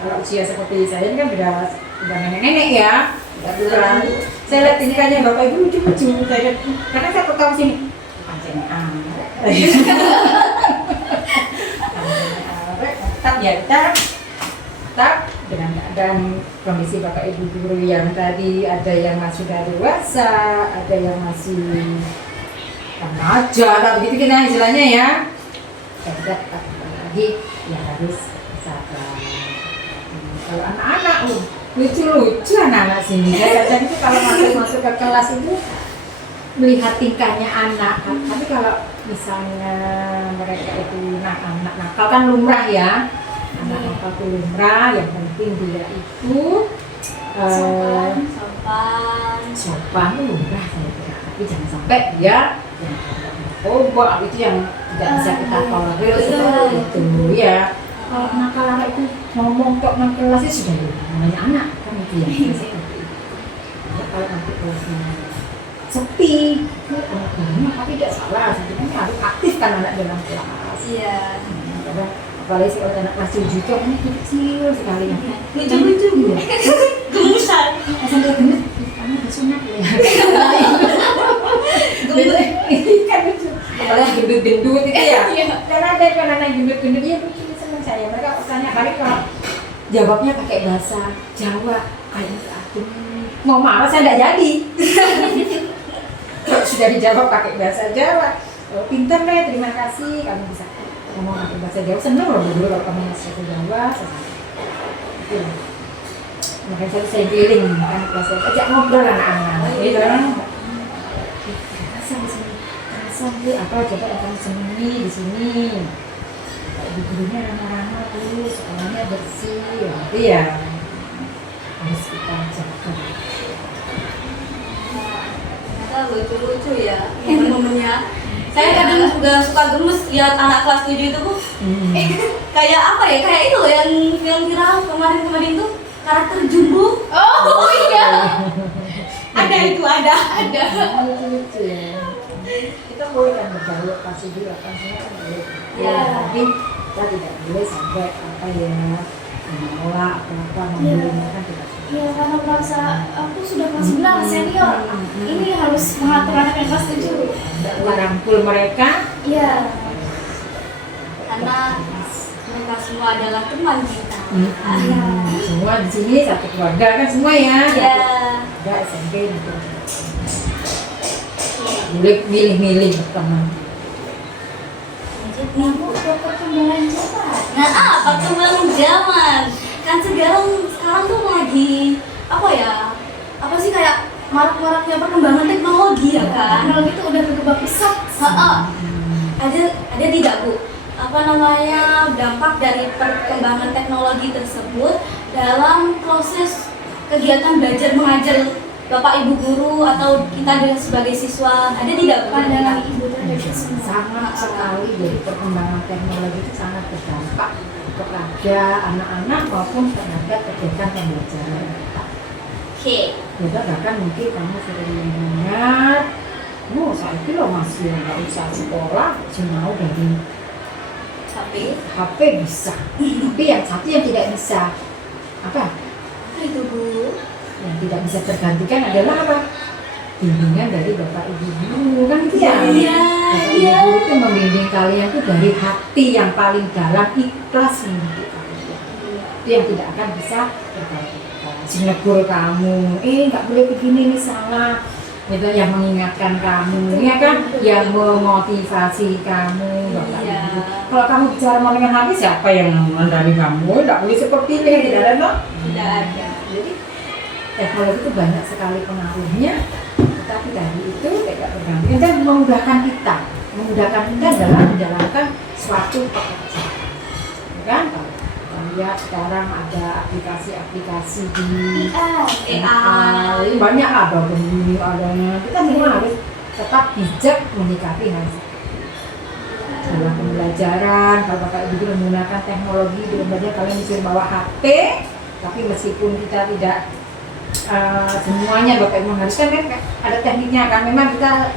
Kalau usia seperti saya kan udah nenek-nenek ya, udah tua. Saya lihat tingkahnya Bapak Ibu lucu-lucu, saya lihat, karena saya tahu sini, pancen tetap ya tetap dengan keadaan kondisi Bapak Ibu guru yang tadi ada yang masih dewasa, ada yang masih remaja atau begitu kita istilahnya ya. Tetap lagi ya harus sabar. Kalau anak-anak lucu-lucu anak-anak sini. Saya kadang itu kalau masuk ke kelas itu melihat tingkahnya anak. Tapi kalau misalnya mereka itu anak nakal kan lumrah ya. Anak nakal itu lumrah. Yang penting dia itu sopan itu lumrah saya kira. Tapi jangan sampai dia yang narkoba itu yang tidak bisa kita tolerir seperti itu ya. Kalau nakal anak itu ngomong tok nang kelas itu sudah namanya anak kan itu ya. Biasanya seperti itu. Ya, kalau nanti kelasnya sepi, anak banyak tapi tidak salah. Sebenarnya harus aktif kan anak dalam kelas. Iya. Karena apalagi kalau anak kelas 7 kan ini kecil sekali ya. Lucu-lucu. Iya. Gemusan. Sampai gemes, kamu udah sunat ya. Ini kan lucu. Apalagi gendut-gendut itu ya. Karena ada anak gendut-gendut ya lucu seneng saya. Mereka tanya balik kalau jawabnya pakai bahasa Jawa kayak aku mau marah saya tidak jadi. Kalau sudah dijawab pakai bahasa Jawa, oh, pintar deh, terima kasih kamu bisa ngomong pakai bahasa Jawa. Seneng loh dulu kalau kamu bahasa Jawa. Itu. Makanya saya feeling kan bahasa ajak ngobrol anak-anak. Gitu kan. Rasa di sini, rasa apa coba akan sembunyi di sini. Di gurunya ramah-ramah tuh, sekolahnya bersih, gitu ya. Harus kita jaga. Ternyata lucu-lucu ya momen-momennya. Saya kadang juga suka gemes lihat anak kelas 7 itu Bu. Kayak apa ya? Kayak itu loh yang viral kemarin tuh karakter Jumbo. Oh iya. Ada itu ada. Lucu ya. Kita boleh kan bergaul pasti juga kan semua kan boleh. Ya. Tapi kita tidak boleh sampai apa ya menolak apa membelinya kan tidak. Iya, karena merasa aku sudah kelas 9 senior. Ini harus mengatur anak yang kelas 7. Tidak merangkul mereka. Iya. Karena mereka semua adalah teman kita. Semua di sini satu keluarga kan semua ya. Ya. Ada SMP gitu. Boleh milih-milih teman. Kamu udah perkembangan zaman. Nah, perkembangan zaman kan sekarang tuh lagi apa ya? Apa sih kayak marak-maraknya perkembangan teknologi ya kan? Teknologi itu udah berkembang pesat. Ada tidak Bu? Apa namanya dampak dari perkembangan teknologi tersebut dalam proses kegiatan belajar mengajar Bapak Ibu guru atau kita sebagai siswa, ada tidak Bu? Pandangan ibu terhadap siswa. Sangat sekali dari perkembangan teknologi itu sangat berdampak kepada anak-anak maupun terhadap kegiatan pembelajaran kita. Oke. Kita bahkan mungkin kamu sering mendengar, saya kira masih nggak usah sekolah, cuma dari HP bisa. Tapi yang satu yang tidak bisa apa? Apa itu Bu? Yang tidak bisa tergantikan adalah apa? Bimbingan dari Bapak Ibu guru kan gitu ya. Bapak Ibu guru itu membimbing kalian tuh dari hati yang paling dalam, ikhlas mendidik kalian. Itu yang tidak akan bisa tergantikan. Menegur kamu, nggak boleh begini, ini salah. Itu yang mengingatkan kamu, ya kan? Yang memotivasi kamu, Bapak Ibu. Kalau kamu bicara mau dengan hati, siapa yang dari kamu? Nggak boleh seperti ini, tidak ada no? Tidak ada. Jadi teknologi itu banyak sekali pengaruhnya, tetapi tadi itu tidak tergantikan dan memudahkan kita dalam menjalankan suatu pekerjaan. Kan? Kalau kita lihat sekarang ada aplikasi-aplikasi di AI, banyak ada begini adanya. Kita semua harus tetap bijak menyikapi hal dalam pembelajaran. Kalau Bapak Ibu menggunakan teknologi, sebenarnya kalian disuruh bawa HP, tapi meskipun kita tidak semuanya Bapak Ibu mengharuskan kan ada tekniknya kan, memang kita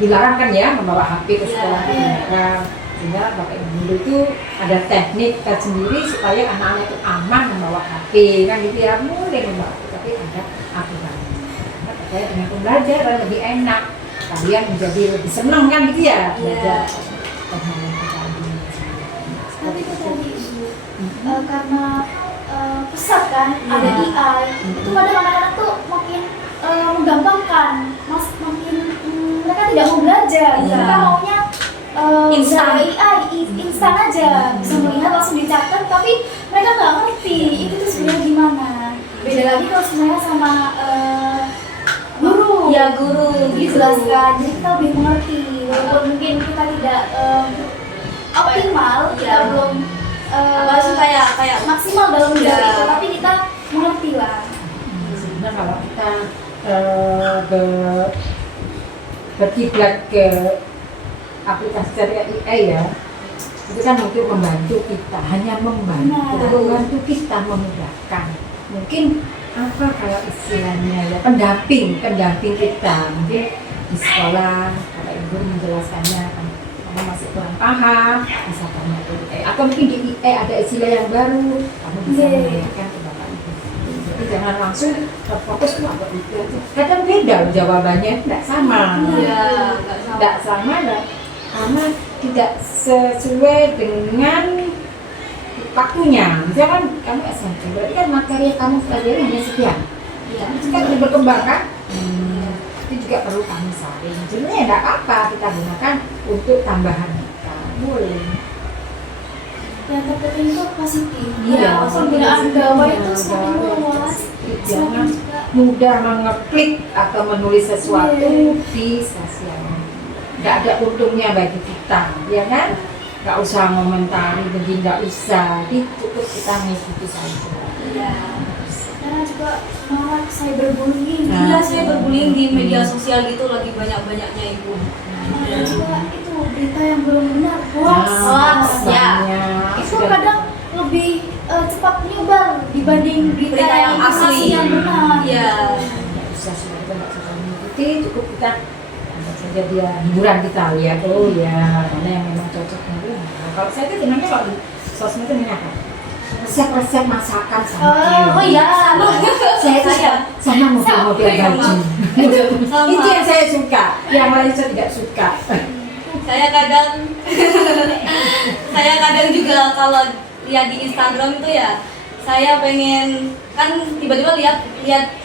dilarang kan ya membawa HP ke sekolah itu Iya. dilarang. Sehingga Bapak Ibu guru itu ada teknik tersendiri supaya anak-anak itu aman membawa HP kan gitu ya, boleh membawa, tapi ada aturannya. Karena percaya dengan pembelajaran lebih enak, kalian menjadi lebih senang kan gitu ya belajar. Tapi itu tadi Ibu, karena pusat kan ada AI, itu kadang anak-anak tuh makin menggampangkan, makin mereka tidak mau belajar, Iya. mereka maunya Instan. dari AI instan aja, bisa melihat langsung dicatat, tapi mereka nggak ngerti itu tuh sebenarnya gimana. Beda lagi kalau sebenarnya sama guru, Ya guru dijelaskan, jadi kita lebih mengerti, walaupun mungkin kita tidak optimal, kita Iya. belum Apa sih kayak maksimal dalam bidang Iya. itu, tapi kita mengerti lah. Sebenarnya kalau kita berkiblat ke aplikasi dari AI ya, itu kan untuk membantu kita, hanya membantu kita, memudahkan. Mungkin apa kalau istilahnya ya, pendamping kita, mungkin di sekolah Bapak Ibu menjelaskannya kan, kamu masih kurang paham, bisa tanya ke AI, atau mungkin di AI ada istilah yang baru, kamu bisa Iya. menanyakan ke Bapak Ibu. Jadi jangan langsung terfokus tuh apa itu, kadang beda loh jawabannya, tidak sama. Iya, nggak sama. Tidak sama ya, karena tidak sesuai dengan waktunya. Misalkan kamu SMP, berarti kan materi yang kamu pelajari hanya sekian. Iya. Itu kan udah berkembang kan? Itu juga perlu kami saring. Sebenarnya tidak apa kita gunakan untuk tambahan kita, boleh. Yang terpenting itu positif. Iya, Penggunaan gawai itu semakin luas, Jangan semakin juga mudah mengeklik atau menulis sesuatu Iya. di sosial media. Nggak ada untungnya bagi kita, ya kan? Nggak usah ngomentari, begini nggak usah, cukup kita mengikuti saja. Iya. karena juga malah cyberbullying. Nah. Iya, saya berbullying di media sosial gitu lagi banyak-banyaknya Ibu. Dan juga itu berita yang belum benar, hoax. Hoax, ya. banyak. Itu kadang lebih cepat menyebar dibanding berita Yang informasi asli. yang benar. Iya. Nggak usah sudah, kita nggak usah mengikuti, cukup kita anggap saja dia hiburan kita lihat, oh ya mana yang memang cocok nanti. Nah, kalau saya tuh senangnya kalau di sosmed itu ini apa? Resep-resep masakan sama Oh iya, sama. sama model-model Sama. baju. Sama. Itu yang saya suka, yang lain saya tidak suka. Saya kadang juga kalau lihat di Instagram itu ya, saya pengen kan tiba-tiba lihat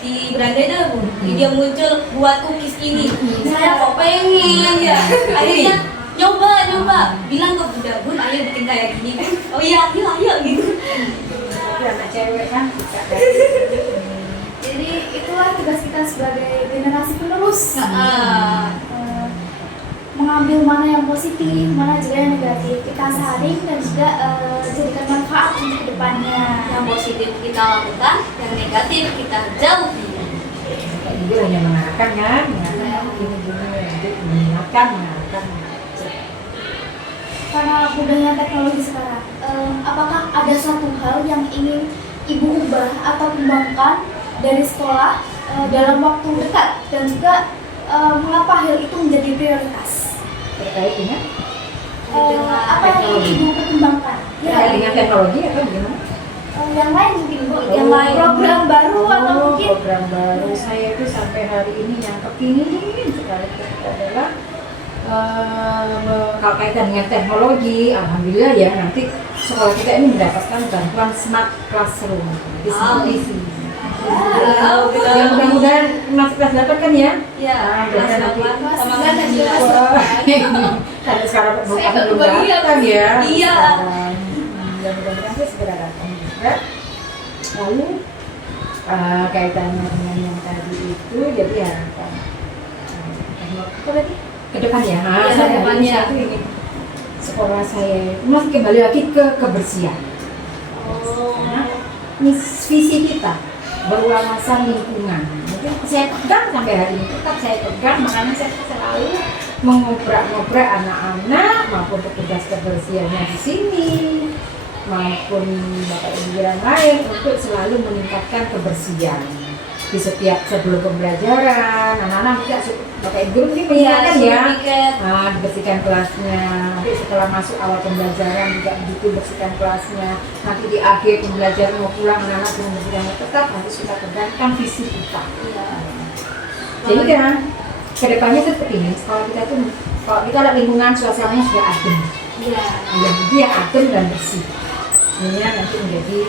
di beranda itu video muncul buat cookies ini. Saya kok pengen ya. Akhirnya nyoba bilang ke bunda, ayo bikin kayak gini. Oh iya, ayo gitu. Tapi anak cewek kan suka Jadi itulah tugas kita sebagai generasi penerus. Eh, mengambil mana yang positif, mana juga yang negatif. Kita saring dan juga jadikan manfaat untuk kedepannya. Yang positif kita lakukan, yang negatif kita jauhi. Kayak gitu hanya mengarahkan kan, mengarahkan gini-gini, nanti mengingatkan. Karena mudahnya teknologi sekarang, apakah ada satu hal yang ingin Ibu ubah atau kembangkan dari sekolah dalam waktu dekat, dan juga mengapa hal itu menjadi prioritas? Terkait dengan Apa yang ingin Ibu pertimbangkan? terkait dengan teknologi atau bagaimana? Yang lain mungkin Bu, yang Oh, lain program baru atau mungkin program baru saya itu sampai hari ini yang kepingin sekali itu adalah kalau kaitan dengan teknologi, alhamdulillah ya nanti sekolah kita ini mendapatkan bantuan smart classroom di smart TV. Yang mudah-mudahan masuk kelas 8 kan ya? Iya, kelas 8 sama kelas 9. Karena sekarang Saya belum baru lihat. datang ya. Iya. Mudah-mudahan sih segera datang juga. Lalu kaitannya dengan yang tadi itu, jadi harapan apa tadi? Ke depan ya. Iya, Saya ke depannya. hari ini saya ingin sekolah saya itu masih kembali lagi ke kebersihan. Karena visi kita berwawasan lingkungan. Mungkin saya pegang sampai hari ini, tetap saya pegang, makanya saya selalu mengobrak-ngobrak anak-anak maupun petugas kebersihannya di sini maupun bapak ibu yang lain untuk selalu meningkatkan kebersihan. di setiap sebelum pembelajaran anak-anak kita pakai guru ini mengingatkan ya, nah, dibersihkan kelasnya. Nanti setelah masuk awal pembelajaran juga begitu, bersihkan kelasnya. Nanti di akhir pembelajaran mau pulang anak-anak belum bersihkan, tetap harus kita tegakkan visi kita. Jadi kan kedepannya seperti ini, sekolah kita tuh kalau kita ada lingkungan suasananya sudah adem, yang dia adem dan bersih. Ini nanti menjadi,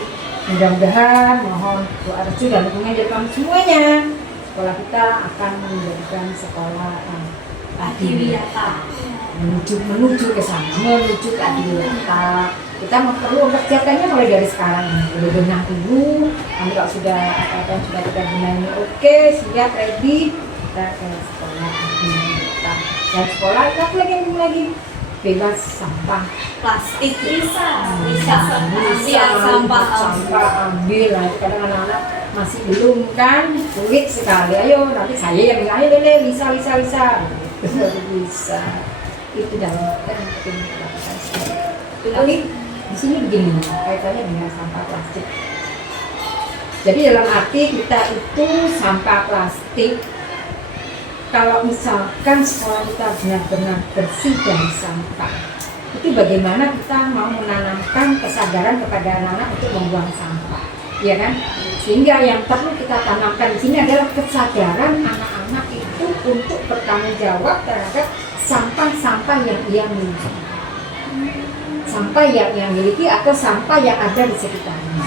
mudah-mudahan mohon doa restu dan dukungan dari kami semuanya. Sekolah kita akan menjadikan sekolah yang adiwiyata, menuju ke sana, menuju ke adiwiyata. Kita perlu mempersiapkannya mulai dari sekarang. Boleh benang dulu, nanti kalau sudah apa-apa yang sudah kita benahi oke, siap, ready, kita ke sekolah adiwiyata. Dan sekolah kita lagi bebas sampah plastik, bisa sampah ambil. Nah, itu kadang anak-anak masih belum kan, sulit sekali. Ayo nanti saya yang bilang, ayo Lele, Lisa bisa. Itu dalam yang penting dilakukan. Tapi di sini begini kaitannya dengan sampah plastik. Jadi dalam arti kita itu sampah plastik, kalau misalkan sekolah kita benar-benar bersih dari sampah, itu bagaimana kita mau menanamkan kesadaran kepada anak-anak untuk membuang sampah, ya kan? Sehingga yang perlu kita tanamkan di sini adalah kesadaran anak-anak itu untuk bertanggung jawab terhadap sampah-sampah yang ia miliki, sampah yang ia miliki atau sampah yang ada di sekitarnya.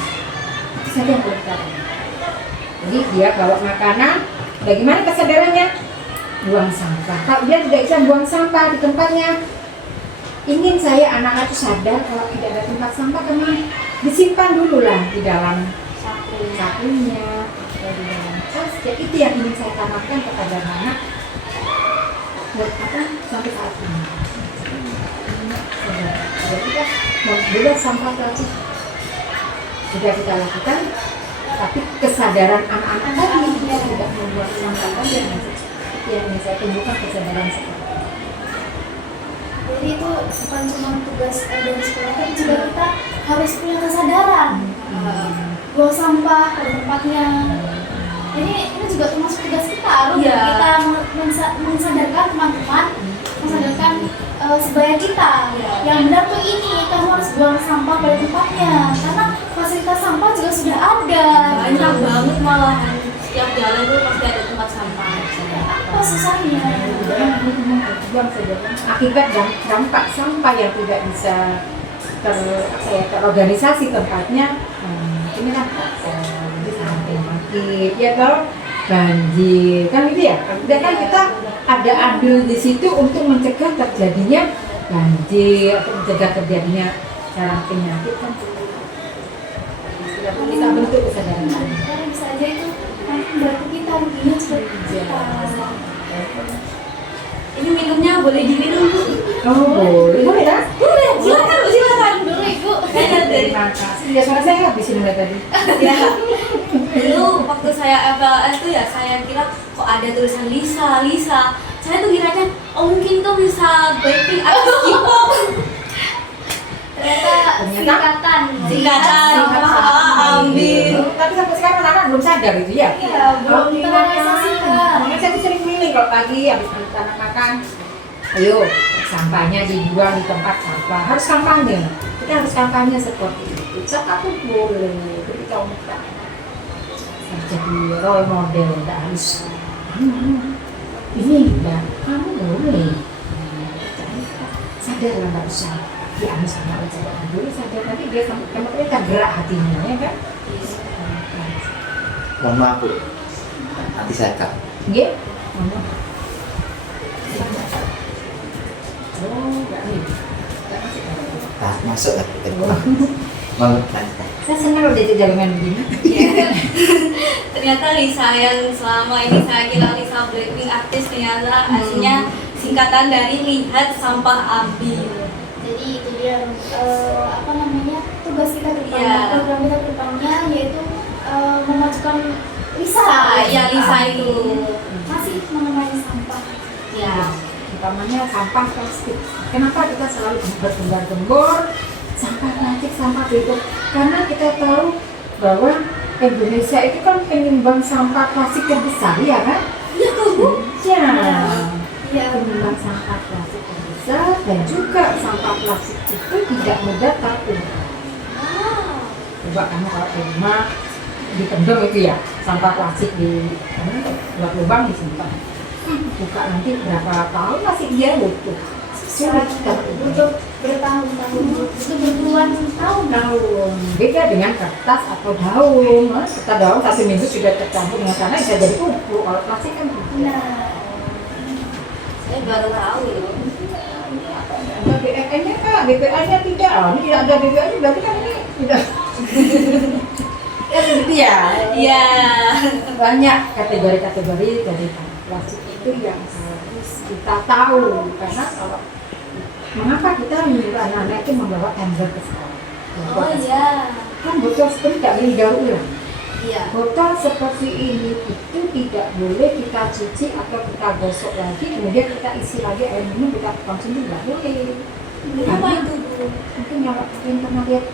Itu saja yang perlu kita tanamkan. Jadi dia bawa makanan, bagaimana kesadarannya? Buang sampah. Kalau dia tidak bisa buang sampah di tempatnya, ingin saya anak-anak itu sadar kalau tidak ada tempat sampah, kemana disimpan dulu lah di dalam sakunya atau di dalam tas. Jadi itu yang ingin saya tanamkan kepada anak buat apa sampai saat ini. Jadi kita membuat sampah plastik sudah kita lakukan, tapi kesadaran anak-anak tadi tidak membuat sampah tadi yang saya tumbuhkan kesadaran seperti itu. Jadi itu bukan cuma tugas dari sekolah, tapi juga kita harus punya kesadaran buang sampah pada tempatnya. Ini juga termasuk tugas kita, kita mensadarkan teman-teman, mensadarkan sebaya kita. Yang benar tuh ini, kamu harus buang sampah pada tempatnya, karena fasilitas sampah juga sudah ada. Banyak banget malahan, setiap jalan tuh pasti ada tempat sampah. Apa susahnya? Akibat dampak sampah yang tidak bisa terorganisasi tempatnya, ini kan jadi sampai penyakit, ya kalau banjir kan gitu ya. Kan kita ada andil di situ untuk mencegah terjadinya banjir atau mencegah terjadinya sarang penyakit kan. Kita bentuk kesadaran. Bisa aja itu berarti kita ruginya seperti kita. Ini minumnya boleh diminum Bu? Boleh kan? Boleh, silakan Dulu Ibu. Terima kasih. Ya suara saya habis ini tadi. Ya. Dulu waktu saya FLS tuh ya, saya kira kok ada tulisan Lisa. Saya tuh kiranya, oh mungkin tuh bisa Blackpink atau K-pop. Ternyata Singkatan, ambil. Tapi sampai sekarang anak belum sadar itu ya? Iya, belum terrealisasikan. Makanya saya tuh sering keliling kalau pagi habis anak makan, ayo sampahnya dibuang di tempat sampah. Harus kampanye. Kita harus kampanye seperti itu. Sampah pun boleh. Ketika kita jadi role model, tidak harus ini enggak, kamu boleh. Sadar lah, nggak usah. Ya harus sama aja dulu sadar, tapi dia kemudian tergerak hatinya, ya kan? Mohon maaf Bu, nanti saya kak. Iya? Oh, enggak nih. Nah, masuk lah. Mau lanjut. Saya senang udah jaringan begini. Ternyata Lisa yang selama ini saya kira Lisa Blackpink artis, ternyata aslinya singkatan dari lihat sampah ambil. Jadi itu dia tugas kita ke depannya, program kita ke depannya yaitu memajukan Lisa. Ya Lisa itu masih mengenai sampah. ya. Utamanya sampah plastik. Kenapa kita selalu bergembar-gembor sampah plastik, sampah itu? Karena kita tahu bahwa Indonesia itu kan penyumbang sampah plastik terbesar, ya kan? Iya kok Bu? Ya. Iya. Penyumbang sampah plastik terbesar dan juga sampah plastik itu tidak mudah tertumpah. Wow. Coba kamu kalau di rumah dipendam itu ya sampah plastik buat lubang disimpan. Buka nanti berapa tahun masih dia utuh. Sulit tertumpah. Untuk bertahun-tahun, itu berpuluhan tahun. Daun beda dengan kertas atau daun. Kertas daun 1 minggu sudah tercampur dengan tanah bisa jadi pupuk. Kalau plastik kan Nah, Saya baru tahu loh. ada BPN-nya kak, BPA-nya tidak. Oh, ini tidak ada BPA-nya berarti kan ini tidak. Ya begitu ya. Iya. Banyak kategori-kategori dari plastik itu yang harus kita tahu karena kalau mengapa kita menyuruh anak-anak itu membawa tumbler ke sekolah. Oh iya. Kan botol seperti tidak boleh didaur ulang. Iya. Botol seperti ini itu tidak boleh kita cuci atau kita gosok lagi kemudian kita isi lagi air minum kita konsumsi, tidak boleh. Kenapa itu Bu? Mungkin kalau kalian pernah lihat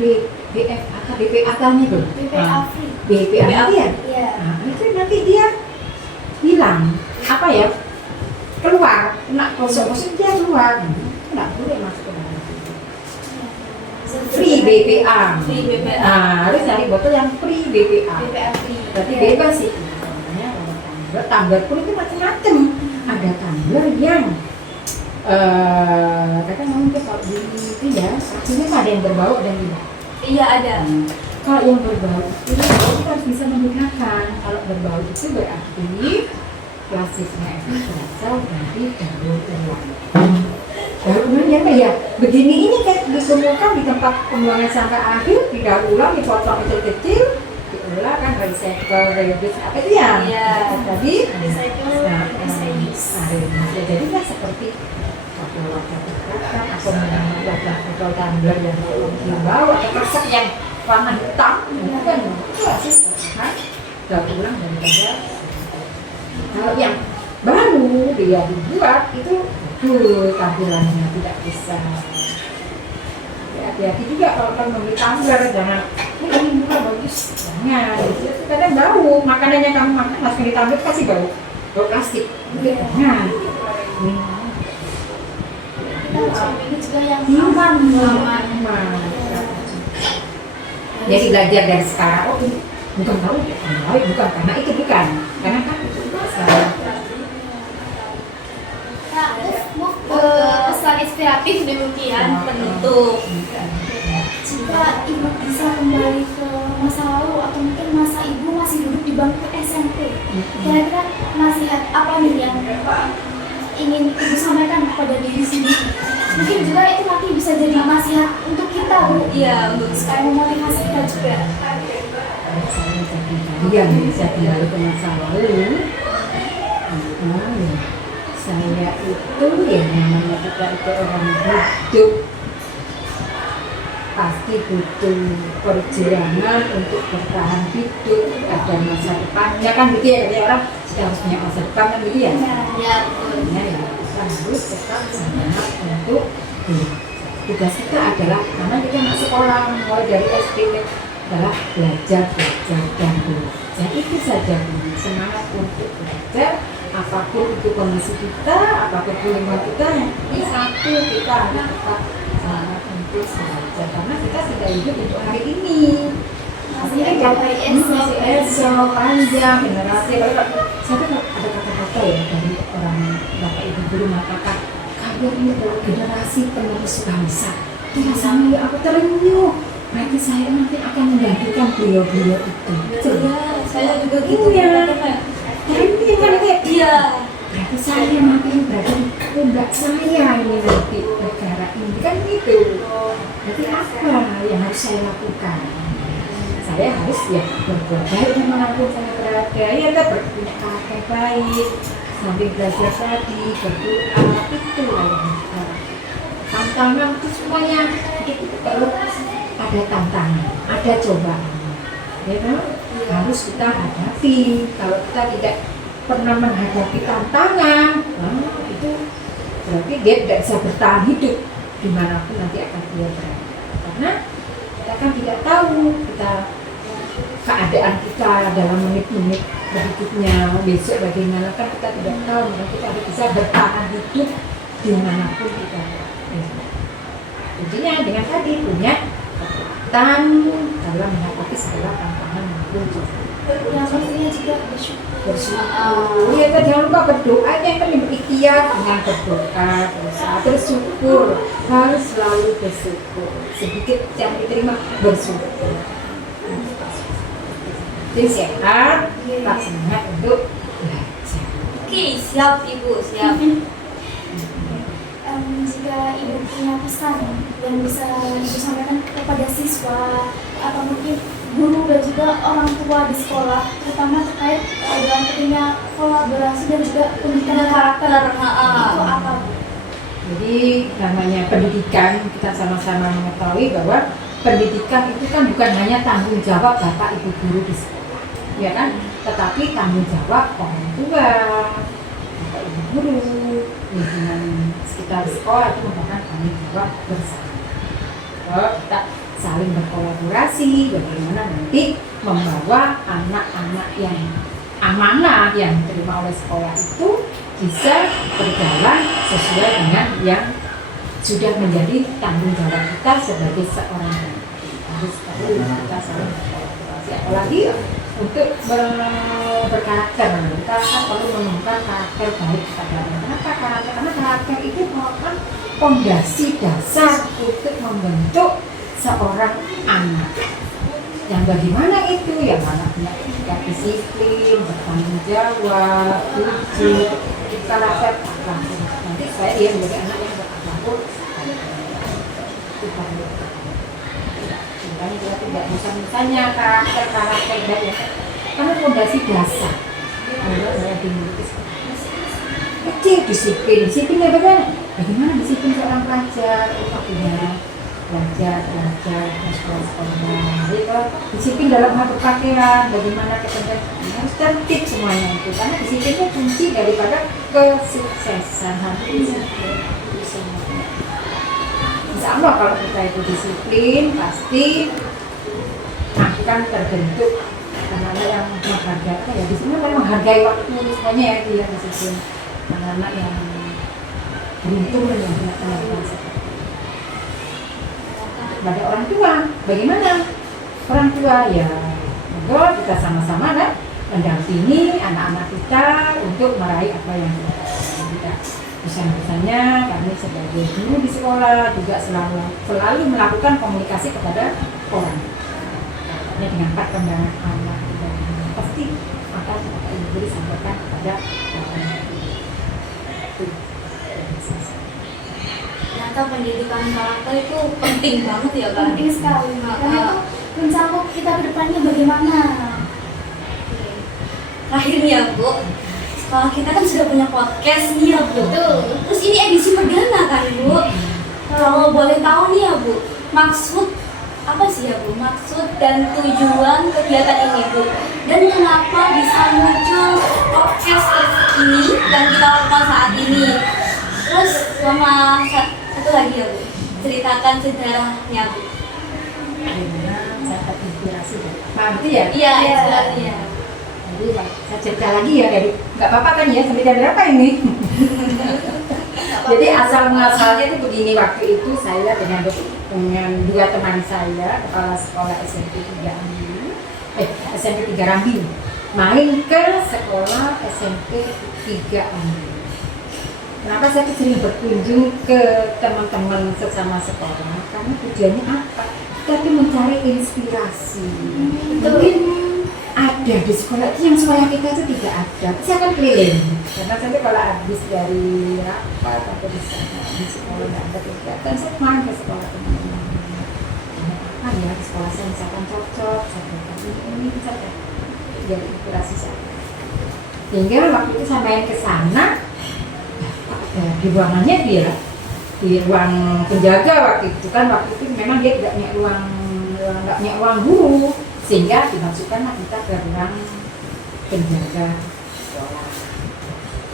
BF atau BPA tadi tuh. BPA free. BPA tadi ya. Iya. Nah, itu nanti dia hilang apa ya? Keluar, kena gosok-gosok dia keluar. Nggak boleh masuk ke dalam. Free BPA. Free BPA. Nah, harus cari botol yang free BPA. BPA free. Berarti bebas sih. Namanya kalau tumbler pun itu macam-macam. Ada tumbler yang kata mungkin kalau di itu ya, artinya ada yang berbau dan tidak. Iya ada. Kalau yang berbau itu kita harus bisa membedakan. Kalau berbau itu berarti plastiknya itu berasal dari daur ulang. Daur ulang ya Pak ya? Begini ini kayak ditemukan di tempat pembuangan sampah akhir, didaur ulang, dipotong kecil-kecil, diolah kan recycle, reuse apa itu ya? Iya. Tadi Recycle, reuse. Jadi kan seperti wadah-wadah perkakas atau wadah botol tumbler yang dibawa atau kresek yang warna hitam, itu kan itu hasil kan daur ulang daripada. Kalau yang baru dia dibuat itu tampilannya tidak bisa. Hati-hati juga kalau kamu membeli tumbler, jangan ini murah bagus, jangan. Itu kadang bau, makanan yang kamu makan langsung di tumbler pasti bau plastik. Jangan. Kita harus pilih juga yang Aman. Iya. Jadi belajar dari sekarang. Oh ini bukan tahu, bukan karena itu bukan, karena kan itu masalah. Nah, terus pesan inspiratif demikian Penutup. jika ibu bisa kembali ke masa lalu atau mungkin masa ibu masih duduk di bangku SMP, kira-kira nasihat apa nih yang ingin ibu sampaikan kepada diri sendiri? Mungkin juga itu nanti bisa jadi nasihat untuk kita Bu. Iya, untuk Supaya memotivasi kita juga. Saya jadi kalian bisa kembali ke masa lalu. Saya itu ya namanya kita itu orang hidup pasti butuh perjuangan untuk bertahan hidup, ada masa depannya kan gitu ya, kayak orang kita harus punya masa depan kan gitu ya. Iya, betul. Ya kita harus tetap semangat untuk tugas kita adalah karena kita anak sekolah mulai dari SD adalah belajar dan belajar itu saja dulu, semangat untuk belajar apapun itu kondisi kita, apapun lingkungan kita, ini satu kita harus tetap semangat untuk belajar karena kita tidak hidup untuk hari ini. Masih ada hari Masih esok panjang generasi. Saya kan ada kata-kata ya dari orang bapak ibu guru mengatakan kalian ini adalah generasi penerus bangsa. Tidak sama ya aku terenyuh. Berarti saya nanti akan menggantikan beliau-beliau itu. Iya, saya juga gitu Iya. ya. Terenyuh kan kayak Iya. berarti saya nanti berarti pundak saya ini nanti negara ini kan gitu. Berarti apa yang harus saya lakukan? Saya harus ya berbuat baik dimanapun saya berada, ya kan berpunya karakter baik, sambil belajar tadi, berdoa, itu yang tantangan itu semuanya itu perlu ada tantangan, ada cobaan, ya kan? Harus kita hadapi. Kalau kita tidak pernah menghadapi tantangan, itu berarti dia tidak bisa bertahan hidup dimanapun nanti akan dia berada, karena kita kan tidak tahu kita keadaan kita dalam menit-menit berikutnya, besok bagaimana kan kita tidak tahu, maka kita harus bisa bertahan hidup dimanapun kita berada. Intinya dengan tadi punya kekuatan dalam menghadapi segala tantangan yang muncul. Yang pastinya juga bersyukur. Ya, kita jangan lupa berdoa, yang penting berikhtiar dengan berdoa, terus syukur, harus selalu bersyukur. Sedikit yang diterima bersyukur. Jadi sehat, tetap semangat untuk belajar. Oke, siap Ibu, siap. Jika Ibu punya pesan yang bisa Ibu sampaikan kepada siswa atau mungkin guru dan juga orang tua di sekolah, terutama terkait dengan pentingnya kolaborasi dan juga pendidikan karakter, itu apa, Bu? Jadi namanya pendidikan, kita sama-sama mengetahui bahwa pendidikan itu kan bukan hanya tanggung jawab Bapak Ibu guru di sekolah, ya kan? Tetapi tanggung jawab orang tua, Bapak Ibu guru, lingkungan sekitar sekolah itu merupakan tanggung jawab bersama. Kalau kita saling berkolaborasi, bagaimana nanti membawa anak-anak yang amanah yang diterima oleh sekolah itu bisa berjalan sesuai dengan yang sudah menjadi tanggung jawab kita sebagai seorang guru. Harus perlu kita saling berkolaborasi, apalagi untuk berkarakter. Kita kan perlu menemukan karakter baik kepada anak. Kenapa karakter? Karena karakter itu merupakan fondasi dasar untuk membentuk seorang anak. Yang bagaimana itu? Yang anaknya disiplin, bertanggung jawab, jujur, karakter akhlak. Nanti saya dia menjadi anak yang berakhlak. Makanya kita tidak bisa karakter baik ya. Karena fondasi dasar yang dimiliki kecil disiplinnya bagaimana disiplin seorang pelajar belajar sekolah. Jadi kalau disiplin dalam hal berpakaian, bagaimana ketentuan harus tertib semuanya itu, karena disiplinnya kunci daripada kesuksesan harus Insya Allah kalau kita itu disiplin pasti akan terbentuk anak-anak yang menghargai ya, di sini menghargai waktu semuanya ya, dia disiplin anak-anak yang beruntung dan yang punya kemampuan pada orang tua. Bagaimana orang tua ya, monggo kita sama-sama kan mendampingi anak-anak kita untuk meraih apa yang kita pesan-pesannya. Kami sebagai guru di sekolah juga selalu melakukan komunikasi kepada orang dengan perkembangan anak dan pasti akan Bapak Ibu guru sampaikan kepada orang itu. Ternyata pendidikan karakter itu penting banget ya Kak. Penting sekali, karena itu mencakup kita ke depannya bagaimana. Terakhir nih ya Bu, sekolah kita kan sudah punya podcast nih ya Bu. Terus ini edisi perdana kan Bu. Kalau boleh tahu nih ya Bu, maksud apa sih ya Bu? Maksud dan tujuan kegiatan ini Bu, dan kenapa bisa muncul podcast ini yang kita lakukan saat ini? Terus sama satu lagi ya Bu, ceritakan sejarahnya Bu. Bagaimana saya terinspirasi dari apa itu ya? Iya, istilahnya. Jadi saya cerita lagi ya, jadi nggak apa-apa kan ya, sampai jam berapa ini? Jadi asal muasalnya itu begini, waktu itu saya dengan dua teman saya, kepala sekolah SMP 3 Rambi, main ke sekolah SMP 3 Rambi. Kenapa saya sering berkunjung ke teman-teman sesama sekolah? Karena tujuannya apa? Kita tuh mencari inspirasi. Mungkin ada di sekolah itu yang sekolah kita itu tidak ada. Saya akan keliling. Karena saya tuh kalau habis dari rapat atau di sana di sekolah tidak ada kegiatan, saya main ke sekolah teman-teman. Apa ya di sekolah saya misalkan cocok, saya katakan ini saja jadi inspirasi saya. Hingga waktu itu saya main ke sana. Di ruangannya dia, di ruang penjaga waktu itu memang dia tidak punya ruang guru, sehingga dimasukkanlah kita ke ruang penjaga sekolah.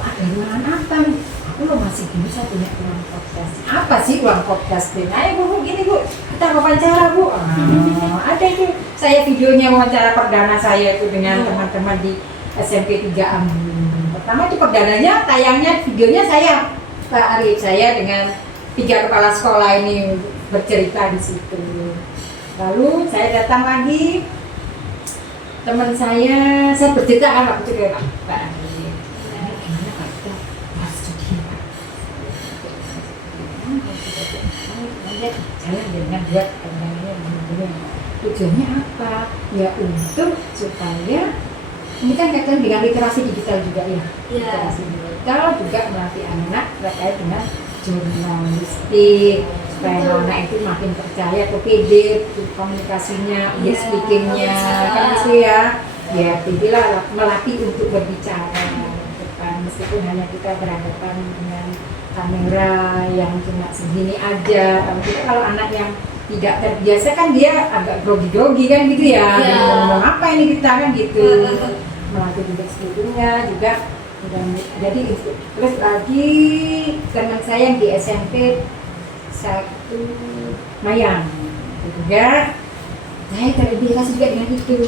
Ada ruangan apa nih? aku lo masih bisa punya uang podcast. Apa sih uang podcast? Ayo bu, gini bu, kita wawancara bu. Ada itu, saya videonya wawancara perdana saya itu dengan teman-teman di SMP 3 Ambung. Pertama itu perdananya, tayangnya videonya saya, Pak Arif, saya dengan 3 kepala sekolah ini bercerita di situ. Lalu saya datang lagi, teman saya bercerita kan waktu itu Pak Arif. Gimana Pak kita bahas studi Pak? Saya dengan buat perdananya tujuannya apa? Ya untuk supaya ini kan kaitan dengan literasi digital juga ya. Literasi digital juga melatih anak terkait dengan jurnalistik supaya anak itu makin percaya ke pede komunikasinya, speakingnya kan gitu ya. Ya jadilah melatih untuk berbicara depan meskipun hanya kita berhadapan dengan kamera yang cuma segini aja. Kalau anak yang tidak terbiasa kan dia agak grogi-grogi kan gitu ya. Ngomong apa ini kita kan gitu. Melatih juga speakingnya juga. Jadi terus lagi teman saya yang di SMP 1 Mayang juga saya terinspirasi juga dengan itu.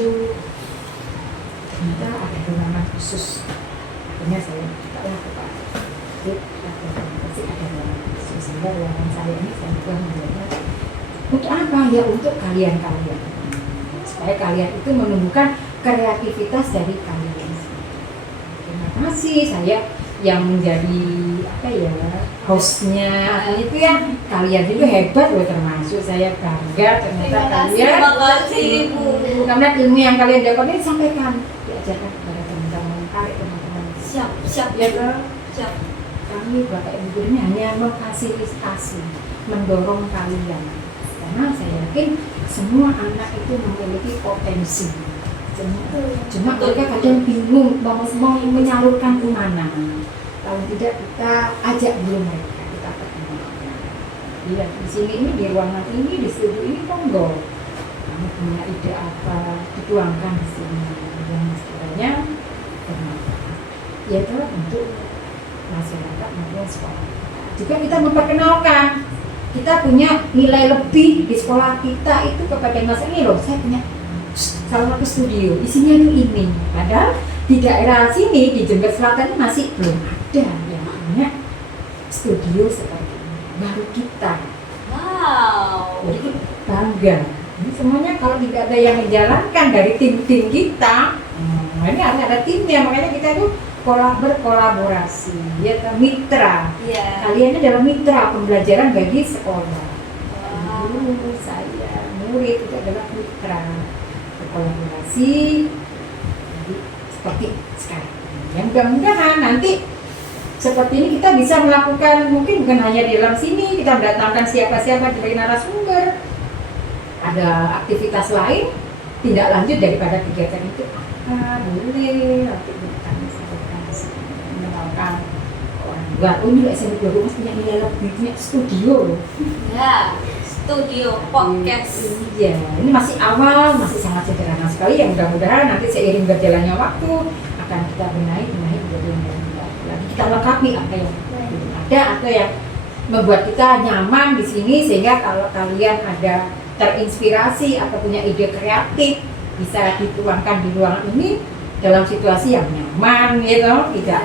Ternyata ada ruangan khusus, akhirnya saya minta ke Pak itu ada ruangan khusus sehingga ruangan saya ini saya juga menjadinya untuk apa ya, untuk kalian supaya kalian itu menumbuhkan kreativitas dari kalian. Terima kasih saya yang menjadi hostnya itu ya, kalian juga hebat loh, termasuk saya bangga ternyata kalian. Terima kasih Bu. Karena ilmu yang kalian dapat ini sampaikan, diajarkan kepada teman-teman, teman-teman. Siap Ya kan? Siap. Kami Bapak Ibu guru ini hanya memfasilitasi, mendorong kalian. Karena saya yakin semua anak itu memiliki potensi. Cuma mereka kadang bingung mau menyalurkan kemana. Kalau tidak kita ajak dulu mereka, kita perkenalkan. Lihat di sini ini, di ruangan ini, di studio ini monggo. Kamu punya ide apa, dituangkan di sini yang sekiranya bermanfaat. Yaitu untuk masyarakat maupun sekolah. Juga kita memperkenalkan, kita punya nilai lebih di sekolah kita itu kepada mas ini loh, saya punya salah satu studio, isinya itu ini. Padahal di daerah sini, di Jember Selatan masih belum ada yang punya studio seperti ini. Baru kita. Wow. Jadi bangga. Ini semuanya kalau tidak ada yang menjalankan dari tim-tim kita, ini harus ada timnya. Makanya kita tuh berkolaborasi, ya mitra. Iya. Kalian ini adalah mitra pembelajaran bagi sekolah. Wow. Guru, saya, murid itu adalah mitra berkolaborasi. Jadi seperti sekarang. Yang mudah-mudahan nanti seperti ini kita bisa melakukan, mungkin bukan hanya di dalam sini, kita mendatangkan siapa-siapa sebagai narasumber. Ada aktivitas lain, tindak lanjut daripada kegiatan itu boleh nanti kita mengenalkan orang luar. Oh ini SMP 2 Mas punya nilai lebih, punya studio. Ya, studio podcast. Iya, ini masih awal, masih sangat sederhana sekali. Yang mudah-mudahan nanti seiring berjalannya waktu akan kita benahi menjadi yang lebih baik lagi. Kita lengkapi apa yang ada atau yang membuat kita nyaman di sini, sehingga kalau kalian ada terinspirasi atau punya ide kreatif bisa dituangkan di ruangan ini dalam situasi yang nyaman gitu, tidak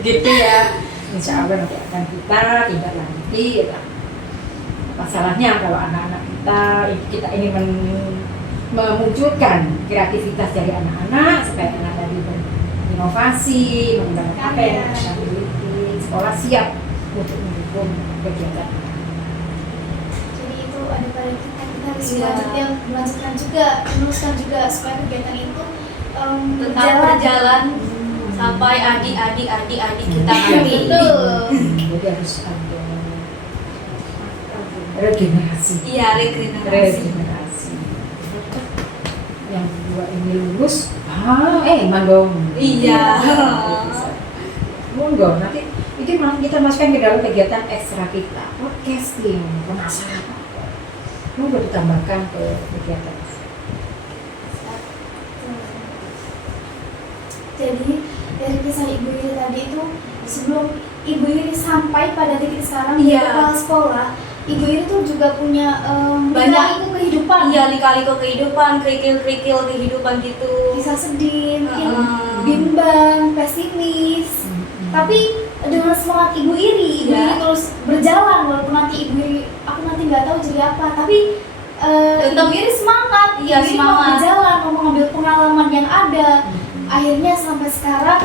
gitu ya. Insya Allah nanti akan kita tindak lanjuti ya. Masalahnya kalau anak-anak kita ingin memunculkan kreativitas dari anak-anak supaya anak tadi berinovasi, mengembangkan apa yang mereka miliki, sekolah siap untuk mendukung kegiatan. Jadi itu ada pada kita harus melanjutkan juga, meneruskan juga supaya kegiatan itu Tetap berjalan sampai adik-adik kita amin. Betul. Jadi harus ada regenerasi. Iya, regenerasi. Yang dua ini lulus, mandong. Iya. Monggo nanti itu kita masukkan ke dalam kegiatan ekstra kita, podcasting, pemasaran. Monggo ditambahkan ke kegiatan. Jadi dari kisah pesan Ibu Iri tadi itu, sebelum Ibu Iri sampai pada titik sekarang Iya. di kepala sekolah, Ibu Iri tuh juga punya Banyak. lika-liku kehidupan. Iya, lika-liku kehidupan, kerikil-kerikil kehidupan gitu. Kisah sedih, mungkin Heeh. bimbang, pesimis. Tapi dengan semangat Ibu Iri, Ibu Iya. Iri terus berjalan walaupun nanti Ibu Iri, aku nanti nggak tahu jadi apa. Tapi Tetap- Ibu Iri semangat, Iya, Ibu Iri mau semangat. berjalan, mau mengambil pengalaman yang ada. Akhirnya sampai sekarang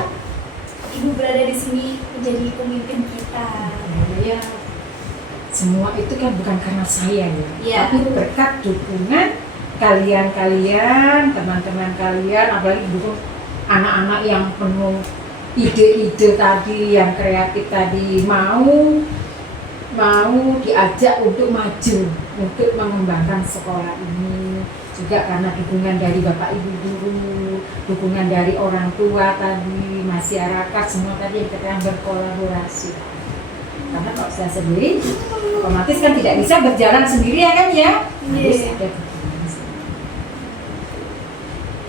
Ibu berada di sini menjadi pemimpin kita. Ya, semua itu kan bukan karena saya ya, Iya. tapi berkat dukungan kalian, teman-teman kalian, apalagi dukung anak-anak yang penuh ide-ide tadi, yang kreatif tadi, mau diajak untuk maju, untuk mengembangkan sekolah ini. Juga karena dukungan dari Bapak Ibu guru, dukungan dari orang tua tadi, masyarakat, semua tadi yang kita berkolaborasi. Karena kalau saya sendiri, otomatis kan tidak bisa berjalan sendiri ya kan ya, harus Iya. ada dukungan.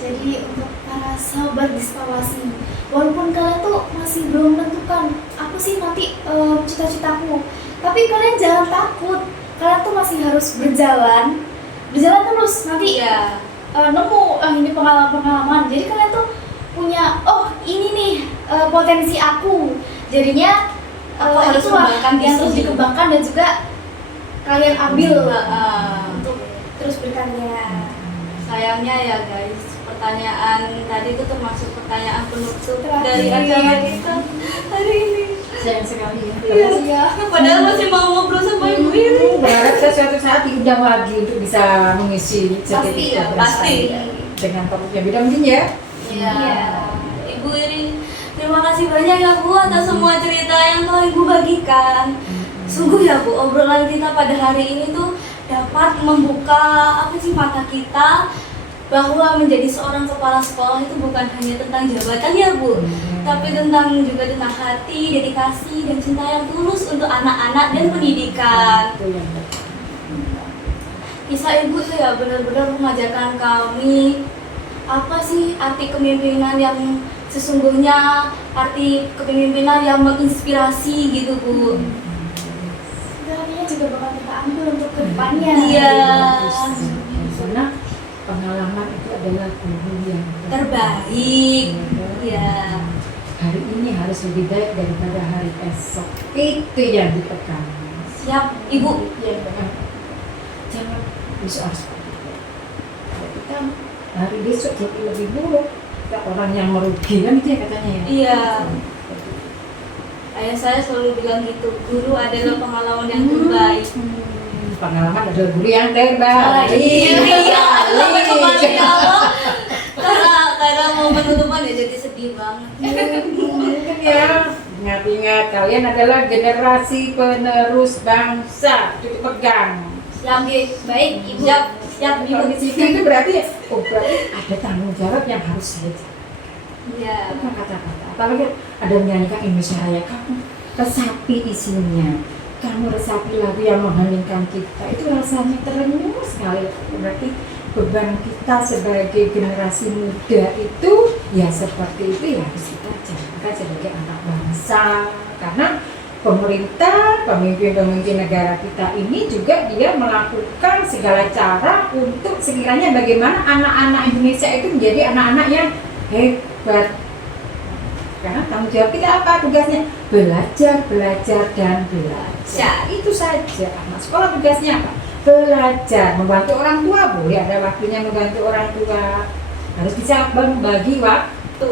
Jadi untuk para sahabat Dispawasi, walaupun kalian tuh masih belum menentukan apa sih nanti cita-citaku, tapi kalian jangan takut. Kalian tuh masih harus berjalan terus nanti Iya. nemu ini pengalaman-pengalaman. Jadi kalian tuh punya ini nih potensi aku. Jadinya Aku harus itulah kembangkan di yang terus sini. dikembangkan dan juga kalian ambil Heeh. untuk terus berkarya. Sayangnya ya guys, pertanyaan tadi itu termasuk pertanyaan penutup Terakhir. dari acara kita hari ini. Sayang sekali ya. Iya. Iya. Padahal masih mau ngobrol sama Ibu Iri. Berharap saya suatu saat diundang lagi untuk bisa mengisi Pasti ya, pasti. dengan topik yang beda mungkin ya. Iya. Iya. Ibu Iri, terima kasih banyak ya Bu atas semua cerita yang telah Ibu bagikan. Sungguh ya Bu, obrolan kita pada hari ini tuh dapat membuka mata kita bahwa menjadi seorang kepala sekolah itu bukan hanya tentang jabatan ya Bu, tapi tentang juga tentang hati, dedikasi, dan cinta yang tulus untuk anak-anak dan pendidikan. Itu yang betul. Kisah Ibu tuh ya benar-benar mengajarkan kami apa sih arti kepemimpinan yang sesungguhnya, arti kepemimpinan yang menginspirasi gitu Bu. Kalian juga bakal kita ambil untuk kedepannya. Iya. Karena pengalaman itu adalah guru yang Terbaik. Iya. Hari ini harus lebih baik daripada hari esok. Itu yang ditekan. Siap Ibu. Ya, jangan besok harus seperti itu. Kalau kita hari besok jadi lebih buruk, kita orang yang merugi kan itu ya katanya ya. Iya. Ayah saya selalu bilang gitu, guru adalah pengalaman yang terbaik. Pengalaman adalah guru yang terbaik. Iya, sampai kembali ya Allah. Karena mau penutupan ya jadi sedih banget. Mungkin ya, ingat-ingat kalian adalah generasi penerus bangsa. Itu pegang. Siap, baik Ibu. Siap Kalau Ibu. di situ itu berarti ada tanggung jawab yang harus saya jaga. Iya. Bukan kata-kata. Apalagi ada menyanyikan Indonesia Raya, kamu resapi isinya, kamu resapi lagu yang mengheningkan kita, itu rasanya terenyuh sekali. Berarti beban kita sebagai generasi muda itu ya seperti itu ya harus kita jaga sebagai anak bangsa. Karena pemerintah, pemimpin-pemimpin negara kita ini juga dia melakukan segala cara untuk sekiranya bagaimana anak-anak Indonesia itu menjadi anak-anak yang hebat. Karena tanggung jawab kita apa? Tugasnya belajar, dan belajar. Itu saja. Anak sekolah tugasnya apa? Belajar, membantu orang tua, boleh ada waktunya membantu orang tua. Harus bisa membagi waktu.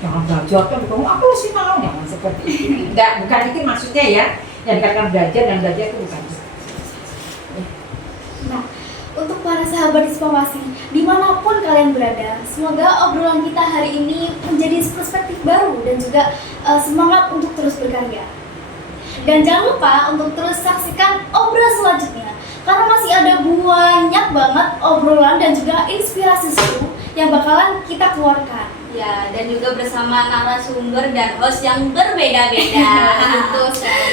Jangan belajar kan kamu aku sih mau, jangan seperti itu. Tidak, bukan itu maksudnya ya. Yang dikatakan belajar dan belajar itu bukan. Nah, untuk para sahabat Dispawasi, dimanapun kalian berada, semoga obrolan kita hari ini menjadi perspektif baru dan juga semangat untuk terus berkarya. Dan jangan lupa untuk terus saksikan obrolan selanjutnya, karena masih ada banyak banget obrolan dan juga inspirasi seru yang bakalan kita keluarkan. Ya, dan juga bersama narasumber dan host yang berbeda-beda. Betul sekali.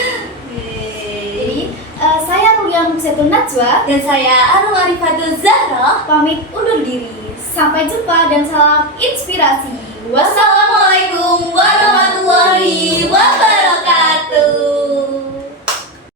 Jadi, saya Rulia Muksetun Najwa Dan saya Arum Arifatul Zahra. pamit undur diri. Sampai jumpa dan salam inspirasi. Wassalamualaikum warahmatullahi Bye bye.